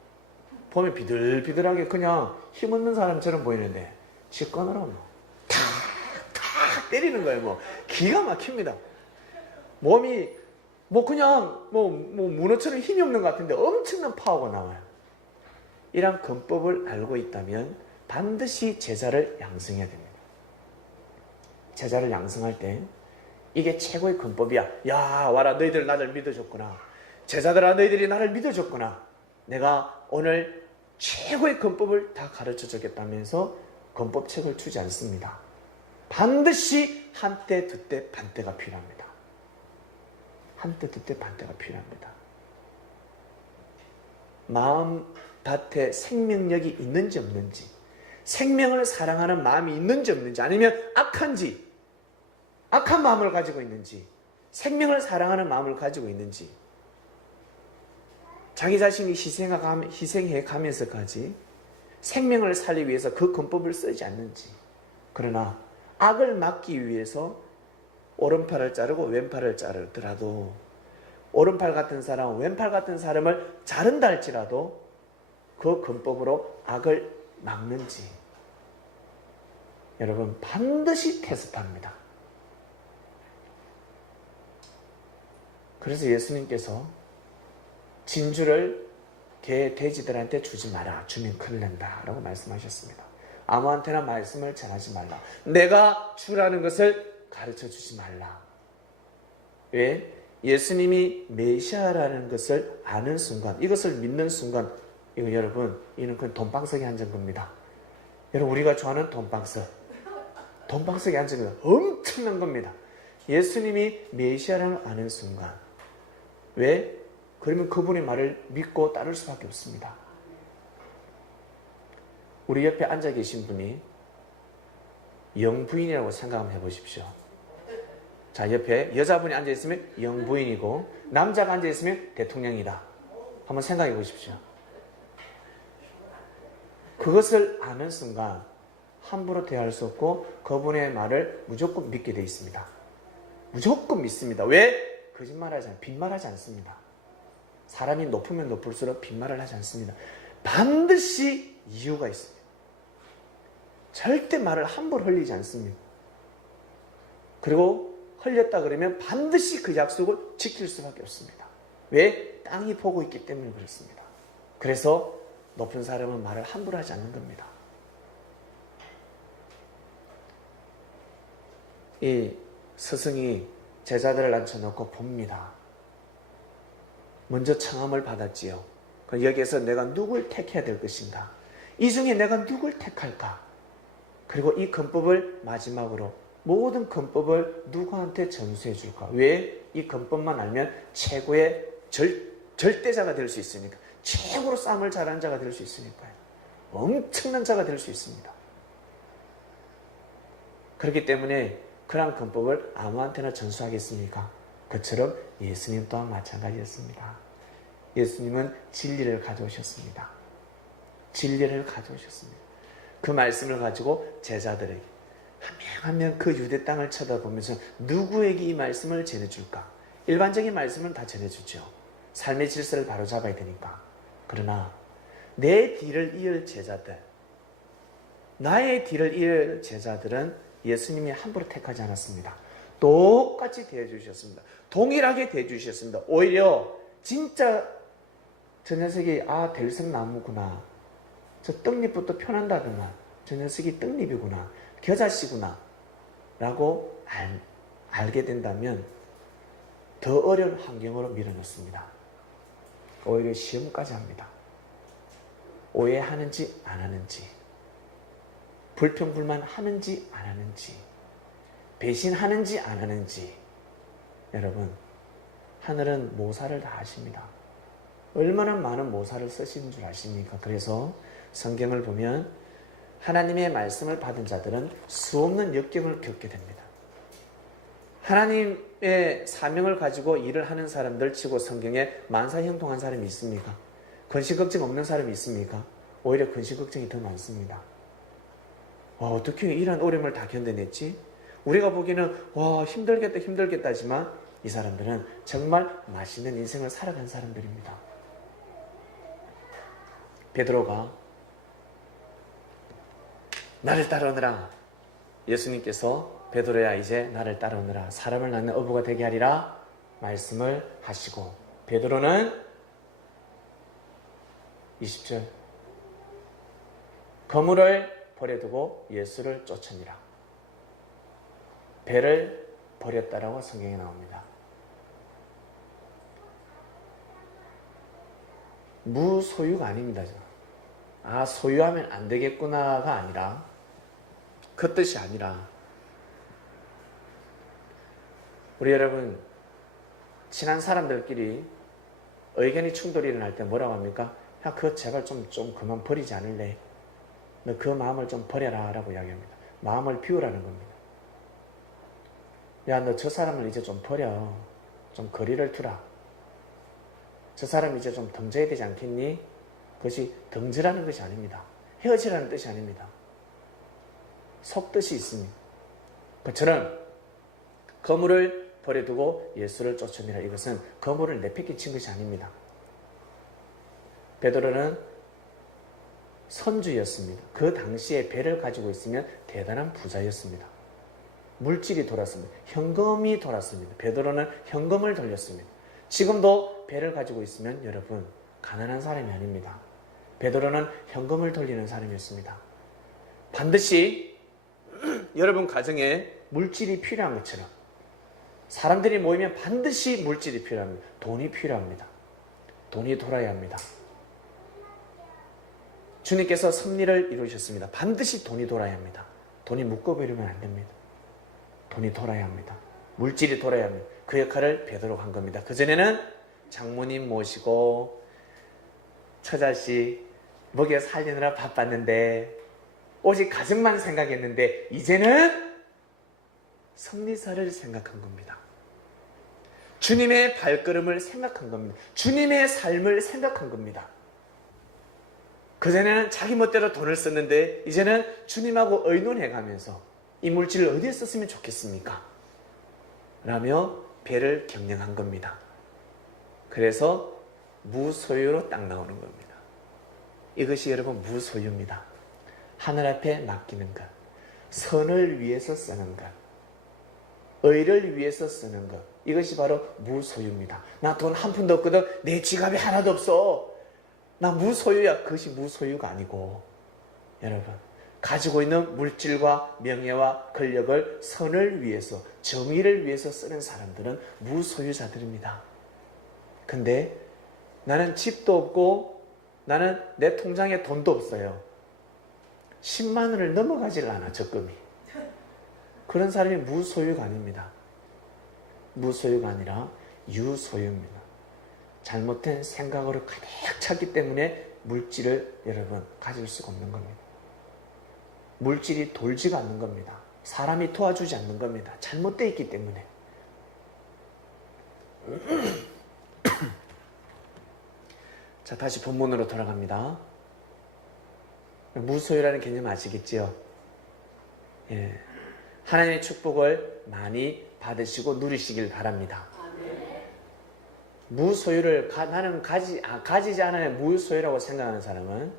보면 비들비들하게 그냥 힘없는 사람처럼 보이는데 직권으로 뭐 탁탁 때리는 거예요. 뭐 기가 막힙니다. 몸이 뭐 그냥 뭐 문어처럼 힘이 없는 것 같은데 엄청난 파워가 나와요. 이런 권법을 알고 있다면 반드시 제자를 양성해야 됩니다. 제자를 양성할 때 이게 최고의 권법이야. 야, 와라, 너희들 나를 믿어줬구나. 제자들아, 너희들이 나를 믿어줬구나. 내가 오늘 최고의 권법을 다 가르쳐 주겠다면서 권법책을 주지 않습니다. 반드시 한때, 두때, 반때가 필요합니다. 한때, 두때, 반때가 필요합니다. 마음밭에 생명력이 있는지 없는지, 생명을 사랑하는 마음이 있는지 없는지, 아니면 악한 마음을 가지고 있는지, 생명을 사랑하는 마음을 가지고 있는지, 자기 자신이 희생해 가면서까지 생명을 살리기 위해서 그 권법을 쓰지 않는지, 그러나 악을 막기 위해서 오른팔을 자르고 왼팔을 자르더라도, 오른팔 같은 사람, 왼팔 같은 사람을 자른다 할지라도 그 권법으로 악을 막는지, 여러분 반드시 테스트합니다. 그래서 예수님께서 진주를 개, 돼지들한테 주지 마라. 주면 큰일 난다 라고 말씀하셨습니다. 아무한테나 말씀을 전하지 말라. 내가 주라는 것을 가르쳐 주지 말라. 왜? 예수님이 메시아라는 것을 아는 순간, 이것을 믿는 순간, 이거 여러분, 이는 그냥 돈방석에 앉은 겁니다. 여러분, 우리가 좋아하는 돈방석에 앉은 겁니다. 엄청난 겁니다. 예수님이 메시아라는 걸 아는 순간. 왜? 그러면 그분의 말을 믿고 따를 수밖에 없습니다. 우리 옆에 앉아 계신 분이 영부인이라고 생각 한번 해보십시오. 자, 옆에 여자분이 앉아있으면 영부인이고 남자가 앉아있으면 대통령이다. 한번 생각해 보십시오. 그것을 아는 순간 함부로 대할 수 없고 그분의 말을 무조건 믿게 되어 있습니다. 무조건 믿습니다. 왜? 거짓말하지 않습니다. 빈말하지 않습니다. 사람이 높으면 높을수록 빈말을 하지 않습니다. 반드시 이유가 있습니다. 절대 말을 함부로 흘리지 않습니다. 그리고 흘렸다 그러면 반드시 그 약속을 지킬 수밖에 없습니다. 왜? 땅이 보고 있기 때문에 그렇습니다. 그래서 높은 사람은 말을 함부로 하지 않는 겁니다. 이 스승이 제자들을 앉혀놓고 봅니다. 먼저 청함을 받았지요. 여기에서 내가 누굴 택해야 될 것인가? 이 중에 내가 누굴 택할까? 그리고 이 권법을 마지막으로 모든 권법을 누구한테 전수해 줄까? 왜? 이 권법만 알면 최고의 절대자가 될 수 있으니까. 최고로 싸움을 잘하는 자가 될 수 있으니까요. 엄청난 자가 될 수 있습니다. 그렇기 때문에 그러한 권법을 아무한테나 전수하겠습니까? 그처럼 예수님 또한 마찬가지였습니다. 예수님은 진리를 가져오셨습니다. 진리를 가져오셨습니다. 그 말씀을 가지고 제자들에게 한 명 그 유대 땅을 쳐다보면서 누구에게 이 말씀을 전해줄까? 일반적인 말씀은 다 전해주죠. 삶의 질서를 바로잡아야 되니까. 그러나 내 뒤를 이을 제자들, 나의 뒤를 이을 제자들은 예수님이 함부로 택하지 않았습니다. 똑같이 대해주셨습니다. 동일하게 대해주셨습니다. 오히려 진짜 저 녀석이 들성나무구나, 저 떡잎부터 편한다더만 저 녀석이 떡잎이구나, 겨자씨구나 라고 알게 된다면 더 어려운 환경으로 밀어넣습니다. 오히려 시험까지 합니다. 오해하는지 안 하는지, 불평불만 하는지 안 하는지, 배신하는지 안 하는지. 여러분, 하늘은 모사를 다 하십니다. 얼마나 많은 모사를 쓰시는 줄 아십니까? 그래서 성경을 보면 하나님의 말씀을 받은 자들은 수없는 역경을 겪게 됩니다. 하나님의 사명을 가지고 일을 하는 사람들 치고 성경에 만사형통한 사람이 있습니까? 근심걱정 없는 사람이 있습니까? 오히려 근심걱정이 더 많습니다. 어떻게 이런 어려움을 다 견뎌냈지? 우리가 보기에는 힘들겠다 하지만 이 사람들은 정말 맛있는 인생을 살아간 사람들입니다. 베드로가 나를 따르느라, 예수님께서 베드로야 이제 나를 따르느라 사람을 낳는 어부가 되게 하리라 말씀을 하시고, 베드로는 20절 그물을 버려두고 예수를 쫓으니라. 배를 버렸다라고 성경에 나옵니다. 무소유가 아닙니다. 소유하면 안 되겠구나가 아니라, 그 뜻이 아니라, 우리 여러분 친한 사람들끼리 의견이 충돌이 일어날 때 뭐라고 합니까? 야, 그거 제발 좀 그만 버리지 않을래? 너 그 마음을 좀 버려라 라고 이야기합니다. 마음을 비우라는 겁니다. 야, 너 저 사람을 이제 좀 버려. 좀 거리를 두라. 저 사람 이제 좀 등져야 되지 않겠니? 그것이 등지라는 것이 아닙니다. 헤어지라는 뜻이 아닙니다. 속뜻이 있습니다. 그처럼 거물을 버려두고 예수를 쫓으니라. 이것은 거물을 내팽개친 것이 아닙니다. 베드로는 선주였습니다. 그 당시에 배를 가지고 있으면 대단한 부자였습니다. 물질이 돌았습니다. 현금이 돌았습니다. 베드로는 현금을 돌렸습니다. 지금도 배를 가지고 있으면 여러분 가난한 사람이 아닙니다. 베드로는 현금을 돌리는 사람이었습니다. 반드시 여러분 가정에 물질이 필요한 것처럼 사람들이 모이면 반드시 물질이 필요합니다. 돈이 필요합니다. 돈이 돌아야 합니다. 주님께서 섭리를 이루셨습니다. 반드시 돈이 돌아야 합니다. 돈이 묶어버리면 안 됩니다. 돈이 돌아야 합니다. 물질이 돌아야 합니다. 그 역할을 베드로가 한 겁니다. 그전에는 장모님 모시고 처자식 먹여 살리느라 바빴는데 오직 가정만 생각했는데 이제는 섭리사를 생각한 겁니다. 주님의 발걸음을 생각한 겁니다. 주님의 삶을 생각한 겁니다. 그전에는 자기 멋대로 돈을 썼는데 이제는 주님하고 의논해가면서 이 물질을 어디에 썼으면 좋겠습니까? 라며 배를 경영한 겁니다. 그래서 무소유로 딱 나오는 겁니다. 이것이 여러분 무소유입니다. 하늘 앞에 맡기는 것, 선을 위해서 쓰는 것, 의를 위해서 쓰는 것, 이것이 바로 무소유입니다. 나 돈 한 푼도 없거든. 내 지갑에 하나도 없어. 나 무소유야. 그것이 무소유가 아니고, 여러분 가지고 있는 물질과 명예와 권력을 선을 위해서, 정의를 위해서 쓰는 사람들은 무소유자들입니다. 근데 나는 집도 없고 나는 내 통장에 돈도 없어요. 10만 원을 넘어가질 않아, 적금이. 그런 사람이 무소유가 아닙니다. 무소유가 아니라 유소유입니다. 잘못된 생각으로 가득 찼기 때문에 물질을 여러분 가질 수가 없는 겁니다. 물질이 돌지가 않는 겁니다. 사람이 도와주지 않는 겁니다. 잘못되어 있기 때문에. 자, 다시 본문으로 돌아갑니다. 무소유라는 개념 아시겠지요? 예. 하나님의 축복을 많이 받으시고 누리시길 바랍니다. 무소유를 나는 가지지 않아야 무소유라고 생각하는 사람은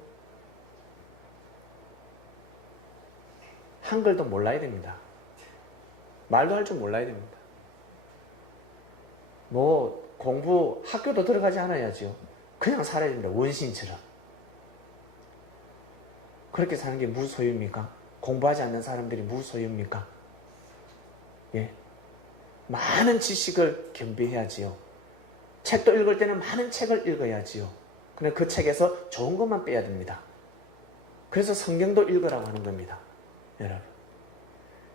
한글도 몰라야 됩니다. 말도 할 줄 몰라야 됩니다. 공부 학교도 들어가지 않아야죠. 그냥 살아야 됩니다. 원신처럼. 그렇게 사는 게 무소유입니까? 공부하지 않는 사람들이 무소유입니까? 예. 많은 지식을 겸비해야지요. 책도 읽을 때는 많은 책을 읽어야지요. 근데 그 책에서 좋은 것만 빼야 됩니다. 그래서 성경도 읽으라고 하는 겁니다. 여러분,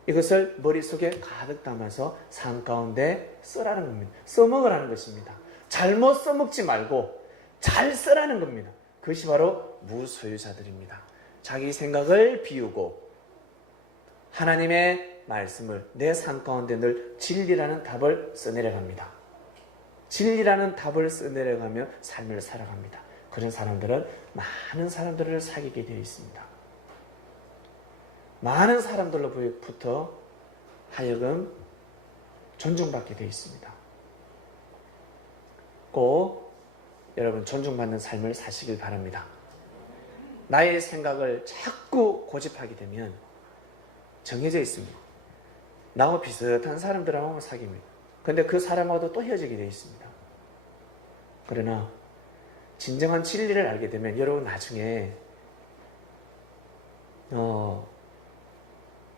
이것을 머릿속에 가득 담아서 삶 가운데 쓰라는 겁니다. 써먹으라는 것입니다. 잘못 써먹지 말고 잘 쓰라는 겁니다. 그것이 바로 무소유자들입니다. 자기 생각을 비우고 하나님의 말씀을 내 삶 가운데 늘 진리라는 답을 써내려갑니다. 진리라는 답을 써내려가며 삶을 살아갑니다. 그런 사람들은 많은 사람들을 사귀게 되어 있습니다. 많은 사람들로부터 하여금 존중받게 되어 있습니다. 꼭 여러분 존중받는 삶을 사시길 바랍니다. 나의 생각을 자꾸 고집하게 되면 정해져 있습니다. 나와 비슷한 사람들하고만 사귀입니다. 근데 그 사람하고도 또 헤어지게 되어 있습니다. 그러나 진정한 진리를 알게 되면 여러분 나중에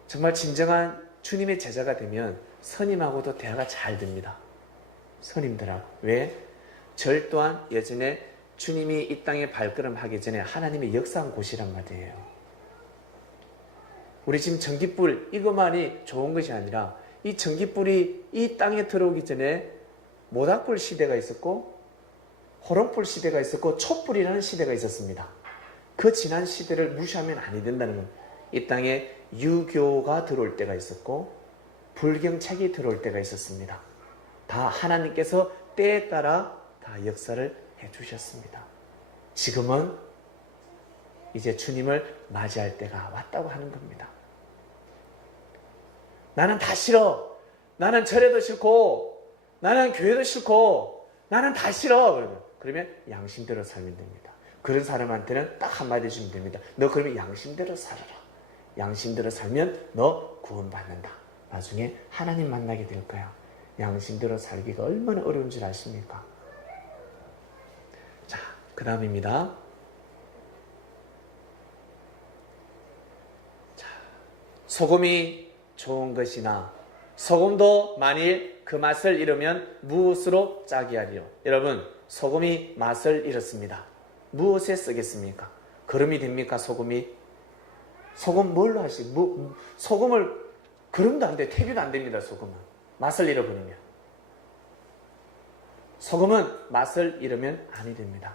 정말 진정한 주님의 제자가 되면 스님하고도 대화가 잘 됩니다. 스님들하고. 왜? 절 또한 예전에 주님이 이 땅에 발걸음하기 전에 하나님의 역사한 곳이란 말이에요. 우리 지금 전깃불 이것만이 좋은 것이 아니라 이 전깃불이 이 땅에 들어오기 전에 모닥불 시대가 있었고 호롱불 시대가 있었고 촛불이라는 시대가 있었습니다. 그 지난 시대를 무시하면 아니 된다는 것. 이 땅에 유교가 들어올 때가 있었고 불경책이 들어올 때가 있었습니다. 다 하나님께서 때에 따라 다 역사를 해주셨습니다. 지금은 이제 주님을 맞이할 때가 왔다고 하는 겁니다. 나는 다 싫어. 나는 절에도 싫고 나는 교회도 싫고 나는 다 싫어. 그러면 양심대로 살면 됩니다. 그런 사람한테는 딱 한마디 해주면 됩니다. 너 그러면 양심대로 살아라. 양심대로 살면 너 구원받는다. 나중에 하나님 만나게 될 거야. 양심대로 살기가 얼마나 어려운 줄 아십니까? 자, 그 다음입니다. 자, 소금이 좋은 것이나 소금도 만일 그 맛을 잃으면 무엇으로 짜게 하리요? 여러분, 소금이 맛을 잃었습니다. 무엇에 쓰겠습니까? 거름이 됩니까? 소금이? 소금 뭘로 하시? 소금을 거름도 안 돼. 태비도 안 됩니다. 소금은. 맛을 잃어버리면. 소금은 맛을 잃으면 아니 됩니다.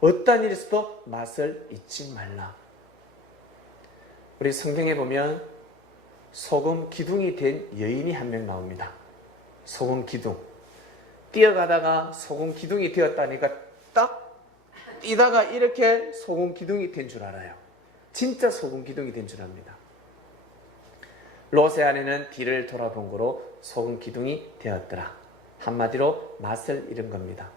어떤 일이 있어도 맛을 잊지 말라. 우리 성경에 보면 소금 기둥이 된 여인이 한 명 나옵니다. 소금 기둥. 뛰어가다가 소금 기둥이 되었다니까 딱 뛰다가 이렇게 소금 기둥이 된 줄 알아요. 진짜 소금 기둥이 된 줄 압니다. 롯의 아내는 뒤를 돌아본 거로 소금 기둥이 되었더라. 한마디로 맛을 잃은 겁니다.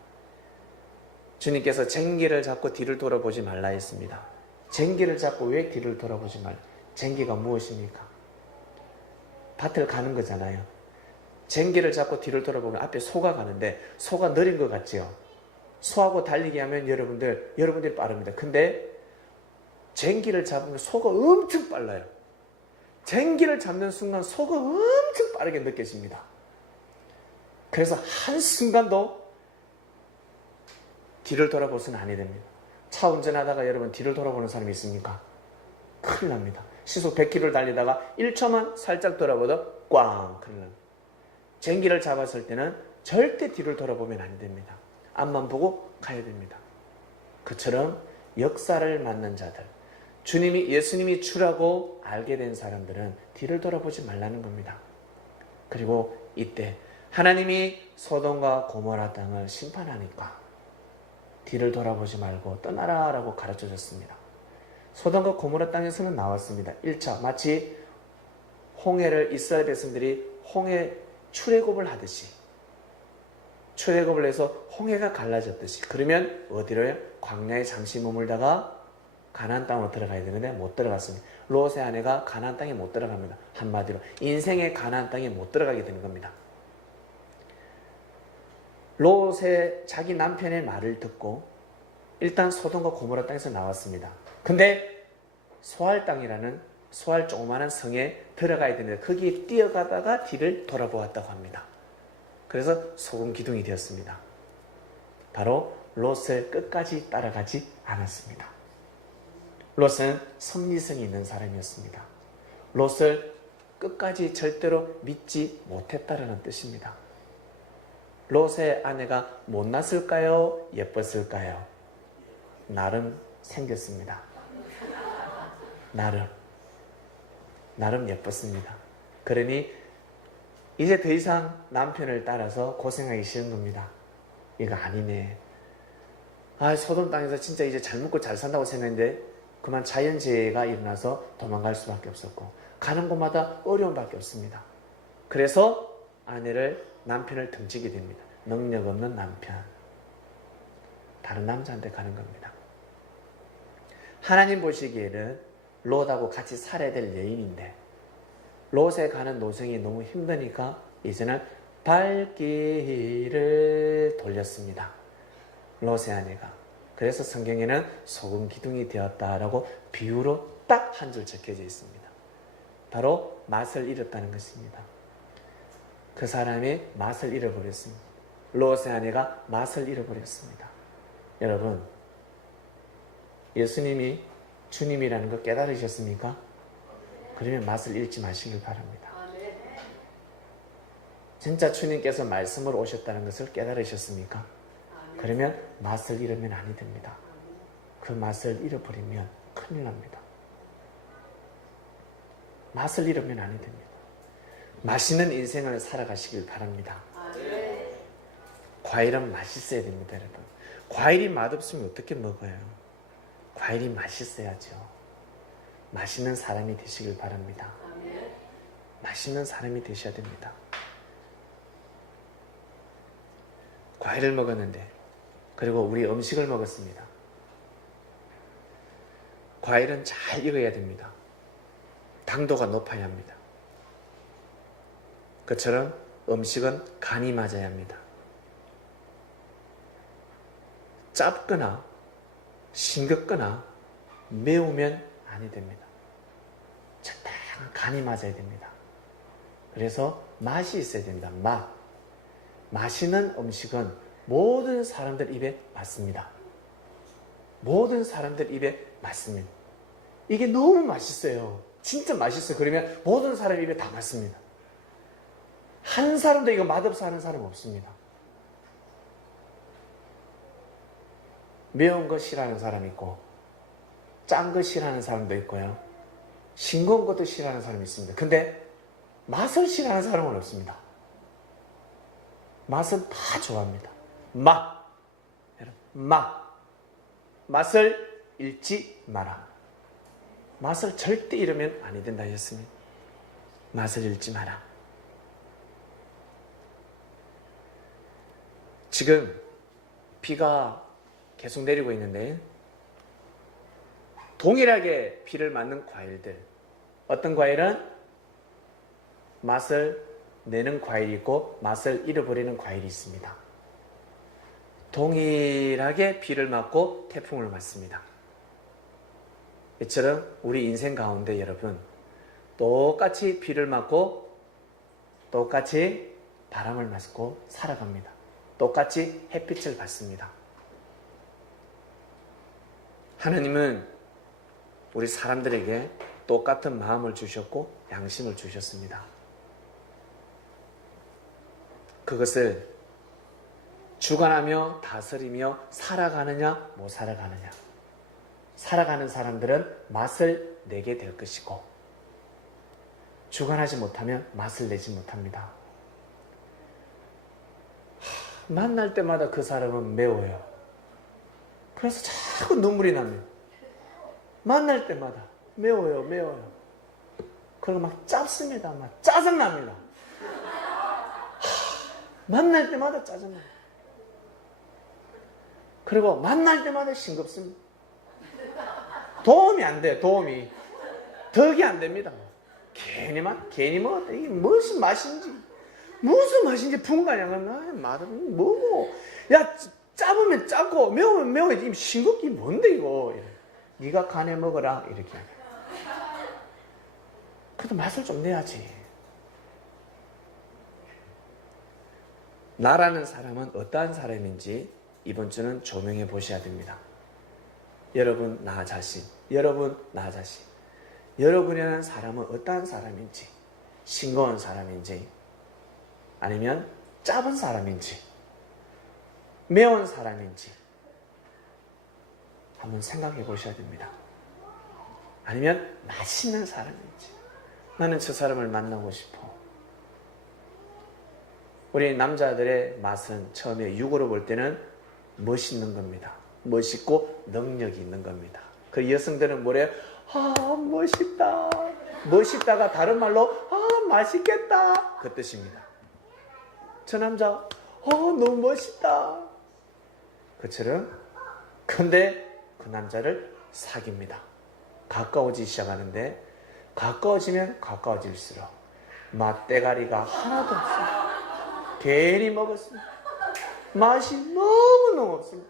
주님께서 쟁기를 잡고 뒤를 돌아보지 말라 했습니다. 쟁기를 잡고 왜 뒤를 돌아보지 말라? 쟁기가 무엇입니까? 밭을 가는 거잖아요. 쟁기를 잡고 뒤를 돌아보면 앞에 소가 가는데 소가 느린 것 같죠? 소하고 달리기 하면 여러분들이 빠릅니다. 근데 쟁기를 잡으면 소가 엄청 빨라요. 쟁기를 잡는 순간 소가 엄청 빠르게 느껴집니다. 그래서 한순간도 뒤를 돌아보서는 아니 됩니다. 차 운전하다가 여러분 뒤를 돌아보는 사람이 있습니까? 큰일 납니다. 시속 100km를 달리다가 1초만 살짝 돌아보도 꽝! 큰일 납니다. 쟁기를 잡았을 때는 절대 뒤를 돌아보면 안 됩니다. 앞만 보고 가야 됩니다. 그처럼 역사를 맞는 자들, 예수님이 주라고 알게 된 사람들은 뒤를 돌아보지 말라는 겁니다. 그리고 이때 하나님이 소돔과 고모라 땅을 심판하니까 뒤를 돌아보지 말고 떠나라 라고 가르쳐 줬습니다. 소돔과 고모라 땅에서는 나왔습니다. 1차 마치 홍해를 이스라엘 백성들이 홍해 출애굽을 하듯이 출애굽을 해서 홍해가 갈라졌듯이 그러면 어디로요? 광야에 잠시 머물다가 가나안 땅으로 들어가야 되는데 못 들어갔습니다. 롯의 아내가 가나안 땅에 못 들어갑니다. 한마디로 인생의 가나안 땅에 못 들어가게 되는 겁니다. 롯의 자기 남편의 말을 듣고 일단 소돔과 고모라 땅에서 나왔습니다. 근데 소알 땅이라는 소알 조그마한 성에 들어가야 되는데 거기에 뛰어가다가 뒤를 돌아보았다고 합니다. 그래서 소금 기둥이 되었습니다. 바로 롯을 끝까지 따라가지 않았습니다. 롯은 섭리성이 있는 사람이었습니다. 롯을 끝까지 절대로 믿지 못했다는 뜻입니다. 롯의 아내가 못났을까요? 예뻤을까요? 나름 생겼습니다. 나름 예뻤습니다. 그러니 이제 더 이상 남편을 따라서 고생하기 싫은 겁니다. 이거 아니네. 소돔 땅에서 진짜 이제 잘 먹고 잘 산다고 생각했는데 그만 자연재해가 일어나서 도망갈 수밖에 없었고 가는 곳마다 어려움밖에 없습니다. 그래서 남편을 등지게 됩니다. 능력 없는 남편. 다른 남자한테 가는 겁니다. 하나님 보시기에는 롯하고 같이 살아야 될 여인인데 롯에 가는 노정이 너무 힘드니까 이제는 발길을 돌렸습니다. 롯의 아내가. 그래서 성경에는 소금 기둥이 되었다라고 비유로 딱 한 줄 적혀져 있습니다. 바로 맛을 잃었다는 것입니다. 그 사람이 맛을 잃어버렸습니다. 롯의 아내가 맛을 잃어버렸습니다. 여러분, 예수님이 주님이라는 거 깨달으셨습니까? 그러면 맛을 잃지 마시길 바랍니다. 진짜 주님께서 말씀으로 오셨다는 것을 깨달으셨습니까? 그러면 맛을 잃으면 아니 됩니다. 그 맛을 잃어버리면 큰일 납니다. 맛을 잃으면 아니 됩니다. 맛있는 인생을 살아가시길 바랍니다. 과일은 맛있어야 됩니다, 여러분. 과일이 맛없으면 어떻게 먹어요? 과일이 맛있어야죠. 맛있는 사람이 되시길 바랍니다. 맛있는 사람이 되셔야 됩니다. 과일을 먹었는데, 그리고 우리 음식을 먹었습니다. 과일은 잘 익어야 됩니다. 당도가 높아야 합니다. 그처럼 음식은 간이 맞아야 합니다. 짭거나 싱겁거나 매우면 아니 됩니다. 적당한 간이 맞아야 됩니다. 그래서 맛이 있어야 됩니다. 맛. 맛있는 음식은 모든 사람들 입에 맞습니다. 모든 사람들 입에 맞습니다. 이게 너무 맛있어요. 진짜 맛있어요. 그러면 모든 사람 입에 다 맞습니다. 한 사람도 이거 맛없어 하는 사람 없습니다. 매운 거 싫어하는 사람 있고 짠 거 싫어하는 사람도 있고요. 싱거운 것도 싫어하는 사람이 있습니다. 근데 맛을 싫어하는 사람은 없습니다. 맛은 다 좋아합니다. 맛을 잃지 마라. 맛을 절대 잃으면 아니 된다 했습니다. 맛을 잃지 마라. 지금 비가 계속 내리고 있는데 동일하게 비를 맞는 과일들, 어떤 과일은 맛을 내는 과일이 있고 맛을 잃어버리는 과일이 있습니다. 동일하게 비를 맞고 태풍을 맞습니다. 이처럼 우리 인생 가운데 여러분 똑같이 비를 맞고 똑같이 바람을 맞고 살아갑니다. 똑같이 햇빛을 받습니다. 하나님은 우리 사람들에게 똑같은 마음을 주셨고 양심을 주셨습니다. 그것을 주관하며 다스리며 살아가느냐 못 살아가느냐. 살아가는 사람들은 맛을 내게 될 것이고 주관하지 못하면 맛을 내지 못합니다. 만날 때마다 그 사람은 매워요. 그래서 자꾸 눈물이 납니다. 만날 때마다 매워요. 그리고 막 짭습니다. 막 짜증납니다. 만날 때마다 짜증납니다. 그리고 만날 때마다 싱겁습니다. 도움이 안 돼요. 덕이 안 됩니다. 괜히 먹었다. 이게 무슨 맛인지 분간양은 맛은 뭐고. 야, 짜보면 짜고 매우면 매워야지. 싱겁기 뭔데 이거. 네가 간에 먹어라 이렇게. 그래도 맛을 좀 내야지. 나라는 사람은 어떠한 사람인지 이번 주는 조명해 보셔야 됩니다. 여러분 나 자신, 여러분이라는 사람은 어떠한 사람인지, 싱거운 사람인지, 아니면 짜은 사람인지, 매운 사람인지 한번 생각해 보셔야 됩니다. 아니면 맛있는 사람인지, 나는 저 사람을 만나고 싶어. 우리 남자들의 맛은 처음에 육으로 볼 때는 멋있는 겁니다. 멋있고 능력이 있는 겁니다. 그 여성들은 뭐래요? 멋있다. 멋있다가 다른 말로 맛있겠다. 그 뜻입니다. 저 남자 너무 멋있다. 그처럼 근데 그 남자를 사귀입니다. 가까워지기 시작하는데 가까워지면 가까워질수록 맛대가리가 하나도 없습니다. 괜히 먹었습니다. 맛이 너무너무 없습니다.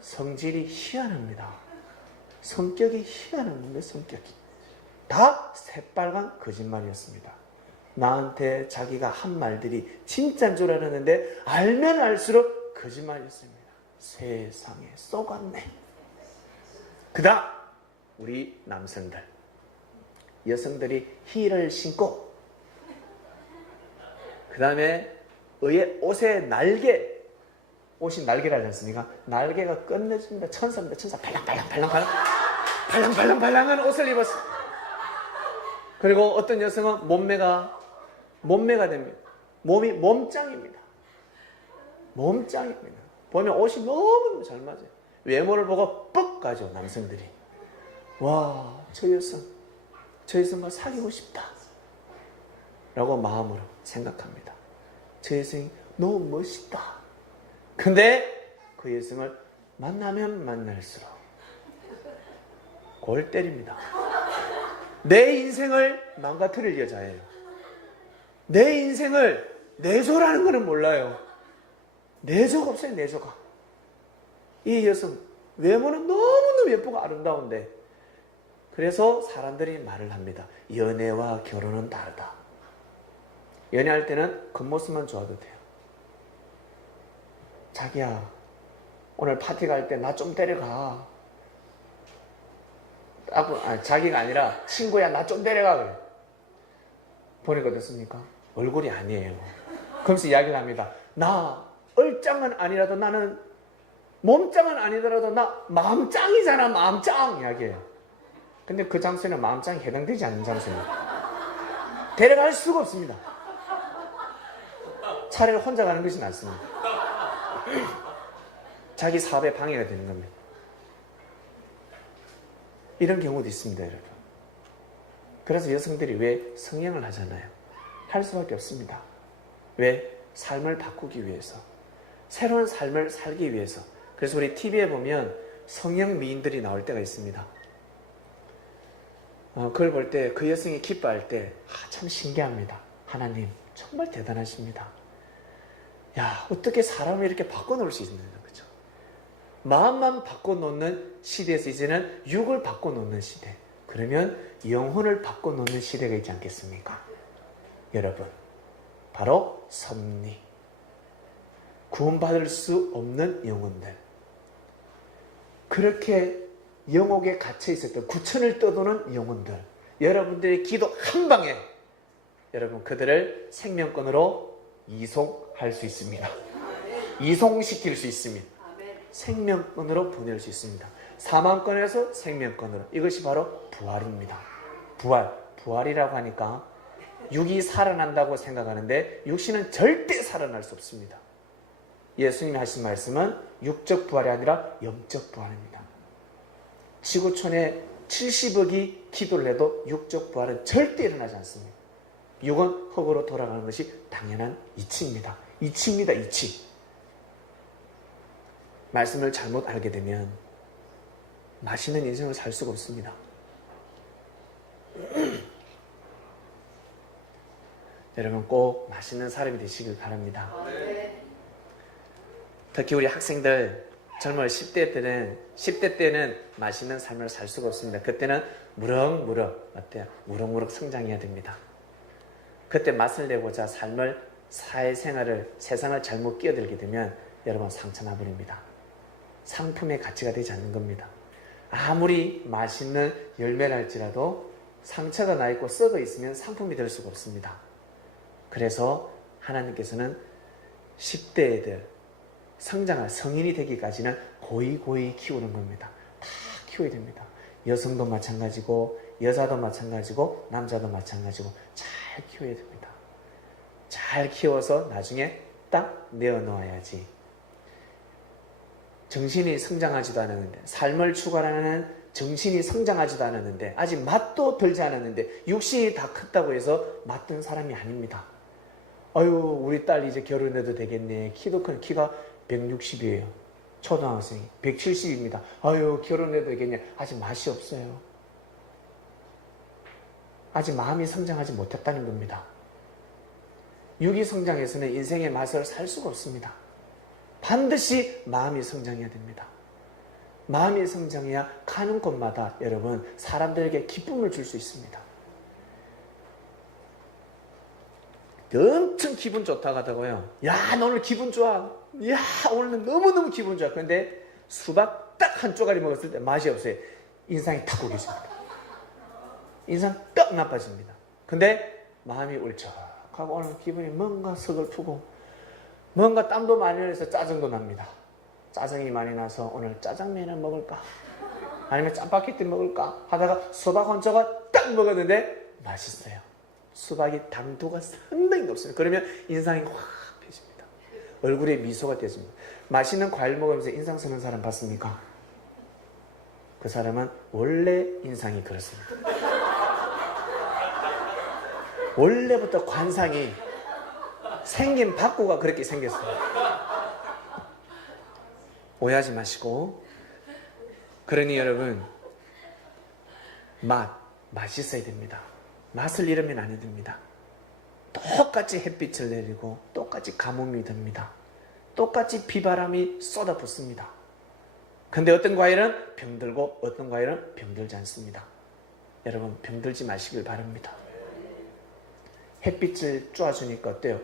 성질이 희한합니다. 성격이 희한합니다. 성격이. 다 새빨간 거짓말이었습니다. 나한테 자기가 한 말들이 진짜인 줄 알았는데 알면 알수록 거짓말이었습니다. 세상에 쏘갔네. 그다음 우리 남성들, 여성들이 힐을 신고 그 다음에 옷에 날개, 옷이 날개라지 않습니까? 날개가 끝내줍니다. 천사입니다. 천사 발랑발랑한 옷을 입었어요. 그리고 어떤 여성은 몸매가 됩니다. 몸이 몸짱입니다. 보면 옷이 너무 잘 맞아요. 외모를 보고 뻑 가죠. 남성들이. 와, 저 여성과 사귀고 싶다 라고 마음으로 생각합니다. 저 여성이 너무 멋있다. 근데 그 여성을 만나면 만날수록 골 때립니다. 내 인생을 망가뜨릴 여자예요. 내 인생을 내조라는 것은 몰라요. 내조가 없어요. 내조가. 이 여성 외모는 너무너무 예쁘고 아름다운데 그래서 사람들이 말을 합니다. 연애와 결혼은 다르다. 연애할 때는 겉모습만 좋아도 돼요. 자기야, 오늘 파티 갈 때 나 좀 데려가. 자기가 아니라 친구야, 나 좀 데려가. 그래. 보니까 어떻습니까? 얼굴이 아니에요. 그러면서 이야기를 합니다. 나 얼짱은 아니라도 나는 몸짱은 아니더라도 나 마음짱이잖아. 마음짱 이야기해요. 근데 그 장소에는 마음짱이 해당되지 않는 장소입니다. 데려갈 수가 없습니다. 차라리 혼자 가는 것이 낫습니다. 자기 사업에 방해가 되는 겁니다. 이런 경우도 있습니다, 여러분. 그래서 여성들이 왜 성형을 하잖아요. 할 수밖에 없습니다. 왜? 삶을 바꾸기 위해서. 새로운 삶을 살기 위해서. 그래서 우리 TV에 보면 성형 미인들이 나올 때가 있습니다. 그걸 볼 때 그 여성이 기뻐할 때 참 신기합니다. 하나님 정말 대단하십니다. 야, 어떻게 사람을 이렇게 바꿔놓을 수 있느냐, 그죠? 마음만 바꿔놓는 시대에서 이제는 육을 바꿔놓는 시대. 그러면 영혼을 바꿔놓는 시대가 있지 않겠습니까? 여러분, 바로 섭리. 구원받을 수 없는 영혼들. 그렇게 영옥에 갇혀 있었던 구천을 떠도는 영혼들. 여러분들의 기도 한 방에 여러분 그들을 생명권으로 이송할 수 있습니다. 이송시킬 수 있습니다. 생명권으로 보낼 수 있습니다. 사망권에서 생명권으로. 이것이 바로 부활입니다. 부활이라고 하니까 육이 살아난다고 생각하는데 육신은 절대 살아날 수 없습니다. 예수님이 하신 말씀은 육적 부활이 아니라 영적 부활입니다. 지구촌에 70억이 기도를 해도 육적 부활은 절대 일어나지 않습니다. 육은 흙으로 돌아가는 것이 당연한 이치입니다. 이치. 말씀을 잘못 알게 되면 맛있는 인생을 살 수가 없습니다. 여러분 꼭 맛있는 사람이 되시길 바랍니다. 특히 우리 학생들 젊은 10대 때는 맛있는 삶을 살 수가 없습니다. 그때는 무럭무럭 어때요? 무럭무럭 성장해야 됩니다. 그때 맛을 내고자 사회생활을 세상을 잘못 끼어들게 되면 여러분 상처나버립니다. 상품의 가치가 되지 않는 겁니다. 아무리 맛있는 열매를 할지라도 상처가 나 있고 썩어 있으면 상품이 될 수가 없습니다. 그래서 하나님께서는 10대 애들 성장할 성인이 되기까지는 고이 키우는 겁니다. 다 키워야 됩니다. 여성도 마찬가지고 여자도 마찬가지고 남자도 마찬가지고 잘 키워야 됩니다. 잘 키워서 나중에 딱 내어놓아야지. 정신이 성장하지도 않았는데 삶을 추구하는 정신이 성장하지도 않았는데 아직 맛도 들지 않았는데 육신이 다 컸다고 해서 맛든 사람이 아닙니다. 아유 우리 딸 이제 결혼해도 되겠네. 키도 큰 키가 160이에요. 초등학생이 170입니다. 아유, 결혼해도 되겠냐? 아직 맛이 없어요. 아직 마음이 성장하지 못했다는 겁니다. 육이 성장해서는 인생의 맛을 살 수가 없습니다. 반드시 마음이 성장해야 됩니다. 마음이 성장해야 가는 곳마다 여러분 사람들에게 기쁨을 줄 수 있습니다. 엄청 기분 좋다고 하다고요. 야, 너 오늘 기분 좋아. 야, 오늘 너무너무 기분 좋아. 그런데 수박 딱 한 쪼가리 먹었을 때 맛이 없어요. 인상이 탁 오겠습니다. 인상 딱 나빠집니다. 근데 마음이 울적하고 오늘 기분이 뭔가 서글프고 뭔가 땀도 많이 흘려서 짜증도 납니다. 짜증이 많이 나서 오늘 짜장면을 먹을까? 아니면 짜파게티 먹을까? 하다가 수박 한 조각 딱 먹었는데 맛있어요. 수박이 당도가 상당히 높습니다. 그러면 인상이 확 펴집니다. 얼굴에 미소가 띄어집니다. 맛있는 과일 먹으면서 인상 쓰는 사람 봤습니까? 그 사람은 원래 인상이 그렇습니다. 원래부터 관상이 생긴 박구가 그렇게 생겼어요. 오해하지 마시고. 그러니 여러분, 맛이 있어야 됩니다. 맛을 잃으면 안 됩니다. 똑같이 햇빛을 내리고 똑같이 가뭄이 듭니다. 똑같이 비바람이 쏟아붓습니다. 근데 어떤 과일은 병들고 어떤 과일은 병들지 않습니다. 여러분, 병들지 마시길 바랍니다. 햇빛을 쬐어주니까 어때요?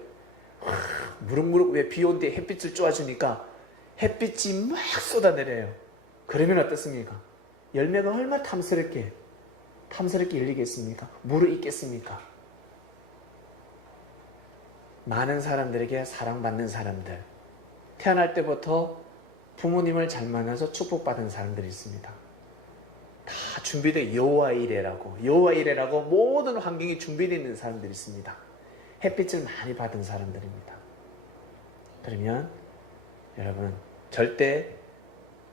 무럭무럭 왜 비 온 뒤에 햇빛을 쬐어주니까 햇빛이 막 쏟아내려요. 그러면 어떻습니까? 열매가 얼마나 탐스럽게 열리겠습니까? 무르익겠습니까? 많은 사람들에게 사랑받는 사람들, 태어날 때부터 부모님을 잘 만나서 축복받은 사람들이 있습니다. 다 준비되어 여호와 이레라고 모든 환경이 준비되어 있는 사람들이 있습니다. 햇빛을 많이 받은 사람들입니다. 그러면 여러분 절대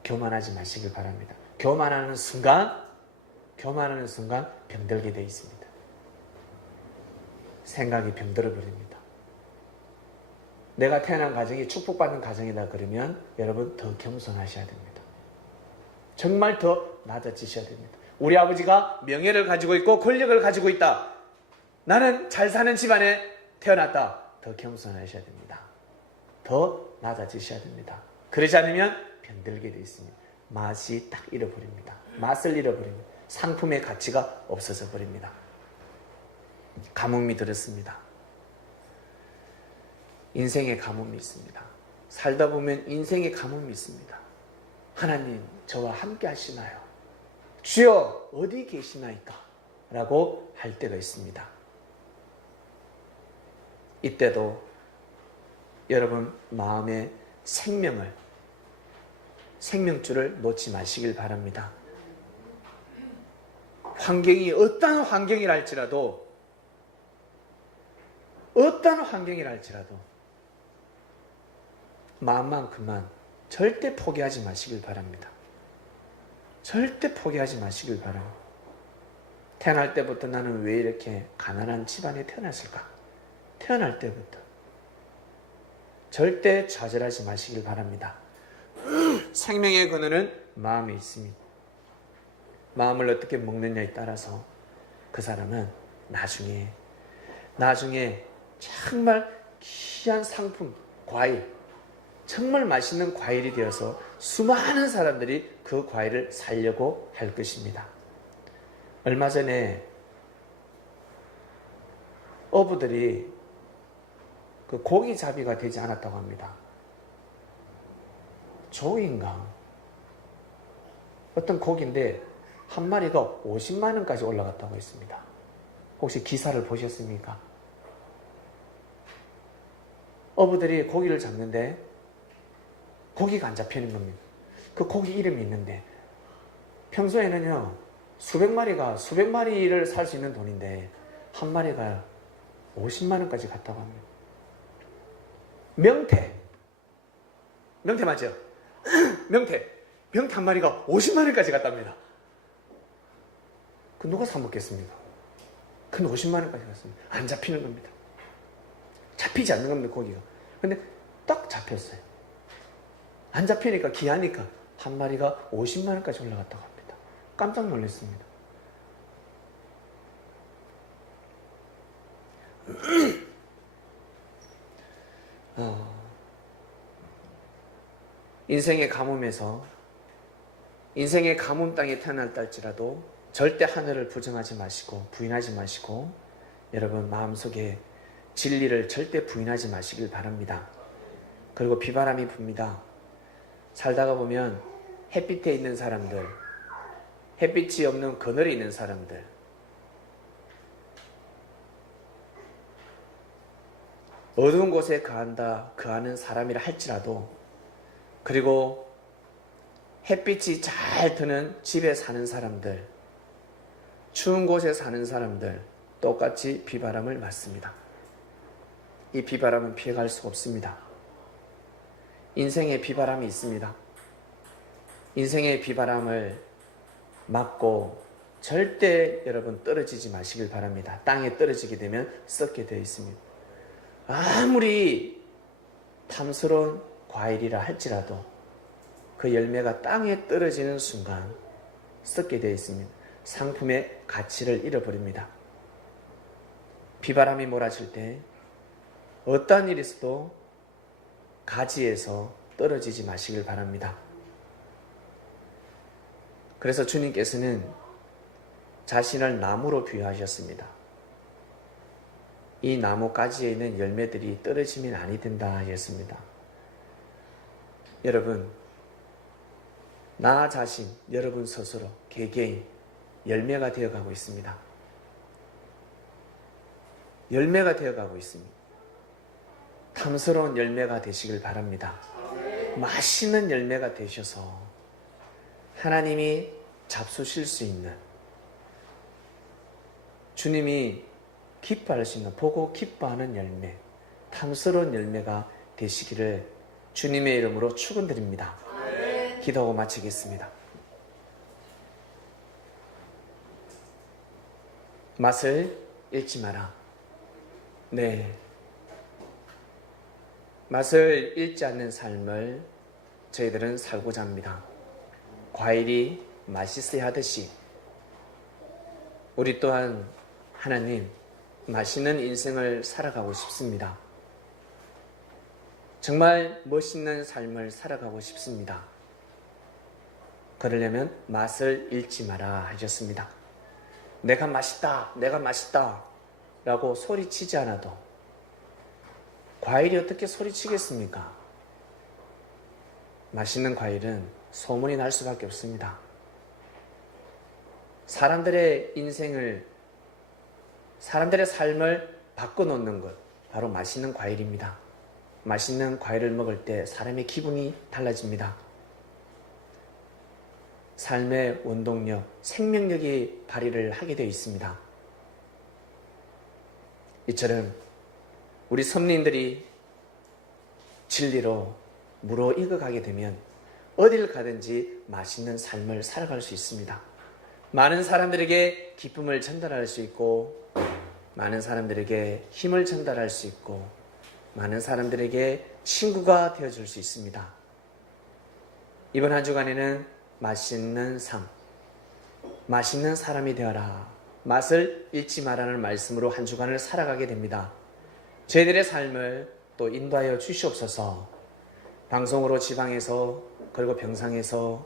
교만하지 마시길 바랍니다. 교만하는 순간 병들게 되어 있습니다. 생각이 병들어 버립니다. 내가 태어난 가정이 축복받는 가정이다 그러면 여러분 더 겸손하셔야 됩니다. 정말 더 낮아지셔야 됩니다. 우리 아버지가 명예를 가지고 있고 권력을 가지고 있다. 나는 잘 사는 집안에 태어났다. 더 겸손하셔야 됩니다. 더 낮아지셔야 됩니다. 그러지 않으면 병들게 되어 있습니다. 맛이 딱 잃어버립니다. 맛을 잃어버립니다. 상품의 가치가 없어져 버립니다. 가뭄이 들었습니다. 인생의 가뭄이 있습니다. 살다 보면 인생의 가뭄이 있습니다. 하나님, 저와 함께 하시나요? 주여, 어디 계시나이까? 라고 할 때가 있습니다. 이때도 여러분 마음의 생명줄을 놓지 마시길 바랍니다. 환경이 어떤 환경이라 할지라도 마음만큼만 절대 포기하지 마시길 바랍니다. 절대 포기하지 마시길 바랍니다. 태어날 때부터 나는 왜 이렇게 가난한 집안에 태어났을까? 태어날 때부터 절대 좌절하지 마시길 바랍니다. 생명의 근원은 마음에 있습니다. 마음을 어떻게 먹느냐에 따라서 그 사람은 나중에 정말 귀한 상품, 과일, 정말 맛있는 과일이 되어서 수많은 사람들이 그 과일을 사려고 할 것입니다. 얼마 전에 어부들이 그 고기잡이가 되지 않았다고 합니다. 조인가 어떤 고기인데 한 마리가 50만 원까지 올라갔다고 했습니다. 혹시 기사를 보셨습니까? 어부들이 고기를 잡는데 고기가 안 잡히는 겁니다. 그 고기 이름이 있는데 평소에는요 수백 마리를 살 수 있는 돈인데 한 마리가 50만 원까지 갔다고 합니다. 명태 맞죠? 명태 한 마리가 50만 원까지 갔답니다. 그 누가 사 먹겠습니까? 근데 50만 원까지 갔습니다. 안 잡히는 겁니다. 잡히지 않는 겁니다, 고기가. 근데 딱 잡혔어요. 안 잡히니까 귀하니까 한 마리가 50만 원까지 올라갔다고 합니다. 깜짝 놀랐습니다. 인생의 가뭄에서 인생의 가뭄 땅에 태어났다 할지라도 절대 하늘을 부정하지 마시고 부인하지 마시고 여러분 마음속에 진리를 절대 부인하지 마시길 바랍니다. 그리고 비바람이 붑니다. 살다가 보면 햇빛에 있는 사람들, 햇빛이 없는 그늘에 있는 사람들, 어두운 곳에 거하는 사람이라 할지라도, 그리고 햇빛이 잘 드는 집에 사는 사람들, 추운 곳에 사는 사람들 똑같이 비바람을 맞습니다. 이 비바람은 피해갈 수 없습니다. 인생에 비바람이 있습니다. 인생의 비바람을 맞고 절대 여러분 떨어지지 마시길 바랍니다. 땅에 떨어지게 되면 썩게 되어 있습니다. 아무리 탐스러운 과일이라 할지라도 그 열매가 땅에 떨어지는 순간 썩게 되어 있습니다. 상품의 가치를 잃어버립니다. 비바람이 몰아칠 때 어떠한 일이 있어도 가지에서 떨어지지 마시길 바랍니다. 그래서 주님께서는 자신을 나무로 비유하셨습니다. 이 나무 가지에 있는 열매들이 떨어지면 아니 된다 하였습니다. 여러분, 나 자신, 여러분 스스로 개개인 열매가 되어가고 있습니다. 열매가 되어가고 있습니다. 탐스러운 열매가 되시길 바랍니다. 맛있는 열매가 되셔서 하나님이 잡수실 수 있는, 주님이 기뻐할 수 있는, 보고 기뻐하는 열매, 탐스러운 열매가 되시기를 주님의 이름으로 축원드립니다. 기도하고 마치겠습니다. 맛을 잃지 마라. 네, 맛을 잃지 않는 삶을 저희들은 살고자 합니다. 과일이 맛있어야 하듯이 우리 또한 하나님 맛있는 인생을 살아가고 싶습니다. 정말 멋있는 삶을 살아가고 싶습니다. 그러려면 맛을 잃지 마라 하셨습니다. 내가 맛있다, 내가 맛있다 라고 소리치지 않아도 과일이 어떻게 소리치겠습니까? 맛있는 과일은 소문이 날 수밖에 없습니다. 사람들의 인생을, 사람들의 삶을 바꿔놓는 것, 바로 맛있는 과일입니다. 맛있는 과일을 먹을 때 사람의 기분이 달라집니다. 삶의 원동력, 생명력이 발휘를 하게 되어 있습니다. 이처럼 우리 선민들이 진리로 무르익어가게 되면 어딜 가든지 맛있는 삶을 살아갈 수 있습니다. 많은 사람들에게 기쁨을 전달할 수 있고, 많은 사람들에게 힘을 전달할 수 있고, 많은 사람들에게 친구가 되어줄 수 있습니다. 이번 한 주간에는 맛있는 삶, 맛있는 사람이 되어라, 맛을 잃지 마라는 말씀으로 한 주간을 살아가게 됩니다. 저희들의 삶을 또 인도하여 주시옵소서. 방송으로 지방에서 그리고 병상에서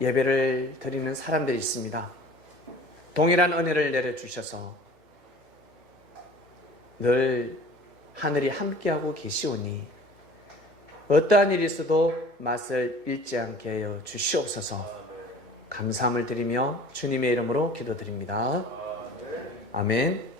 예배를 드리는 사람들이 있습니다. 동일한 은혜를 내려주셔서 늘 하늘이 함께하고 계시오니 어떠한 일이 있어도 맛을 잃지 않게 하여 주시옵소서. 감사함을 드리며 주님의 이름으로 기도드립니다. 아멘.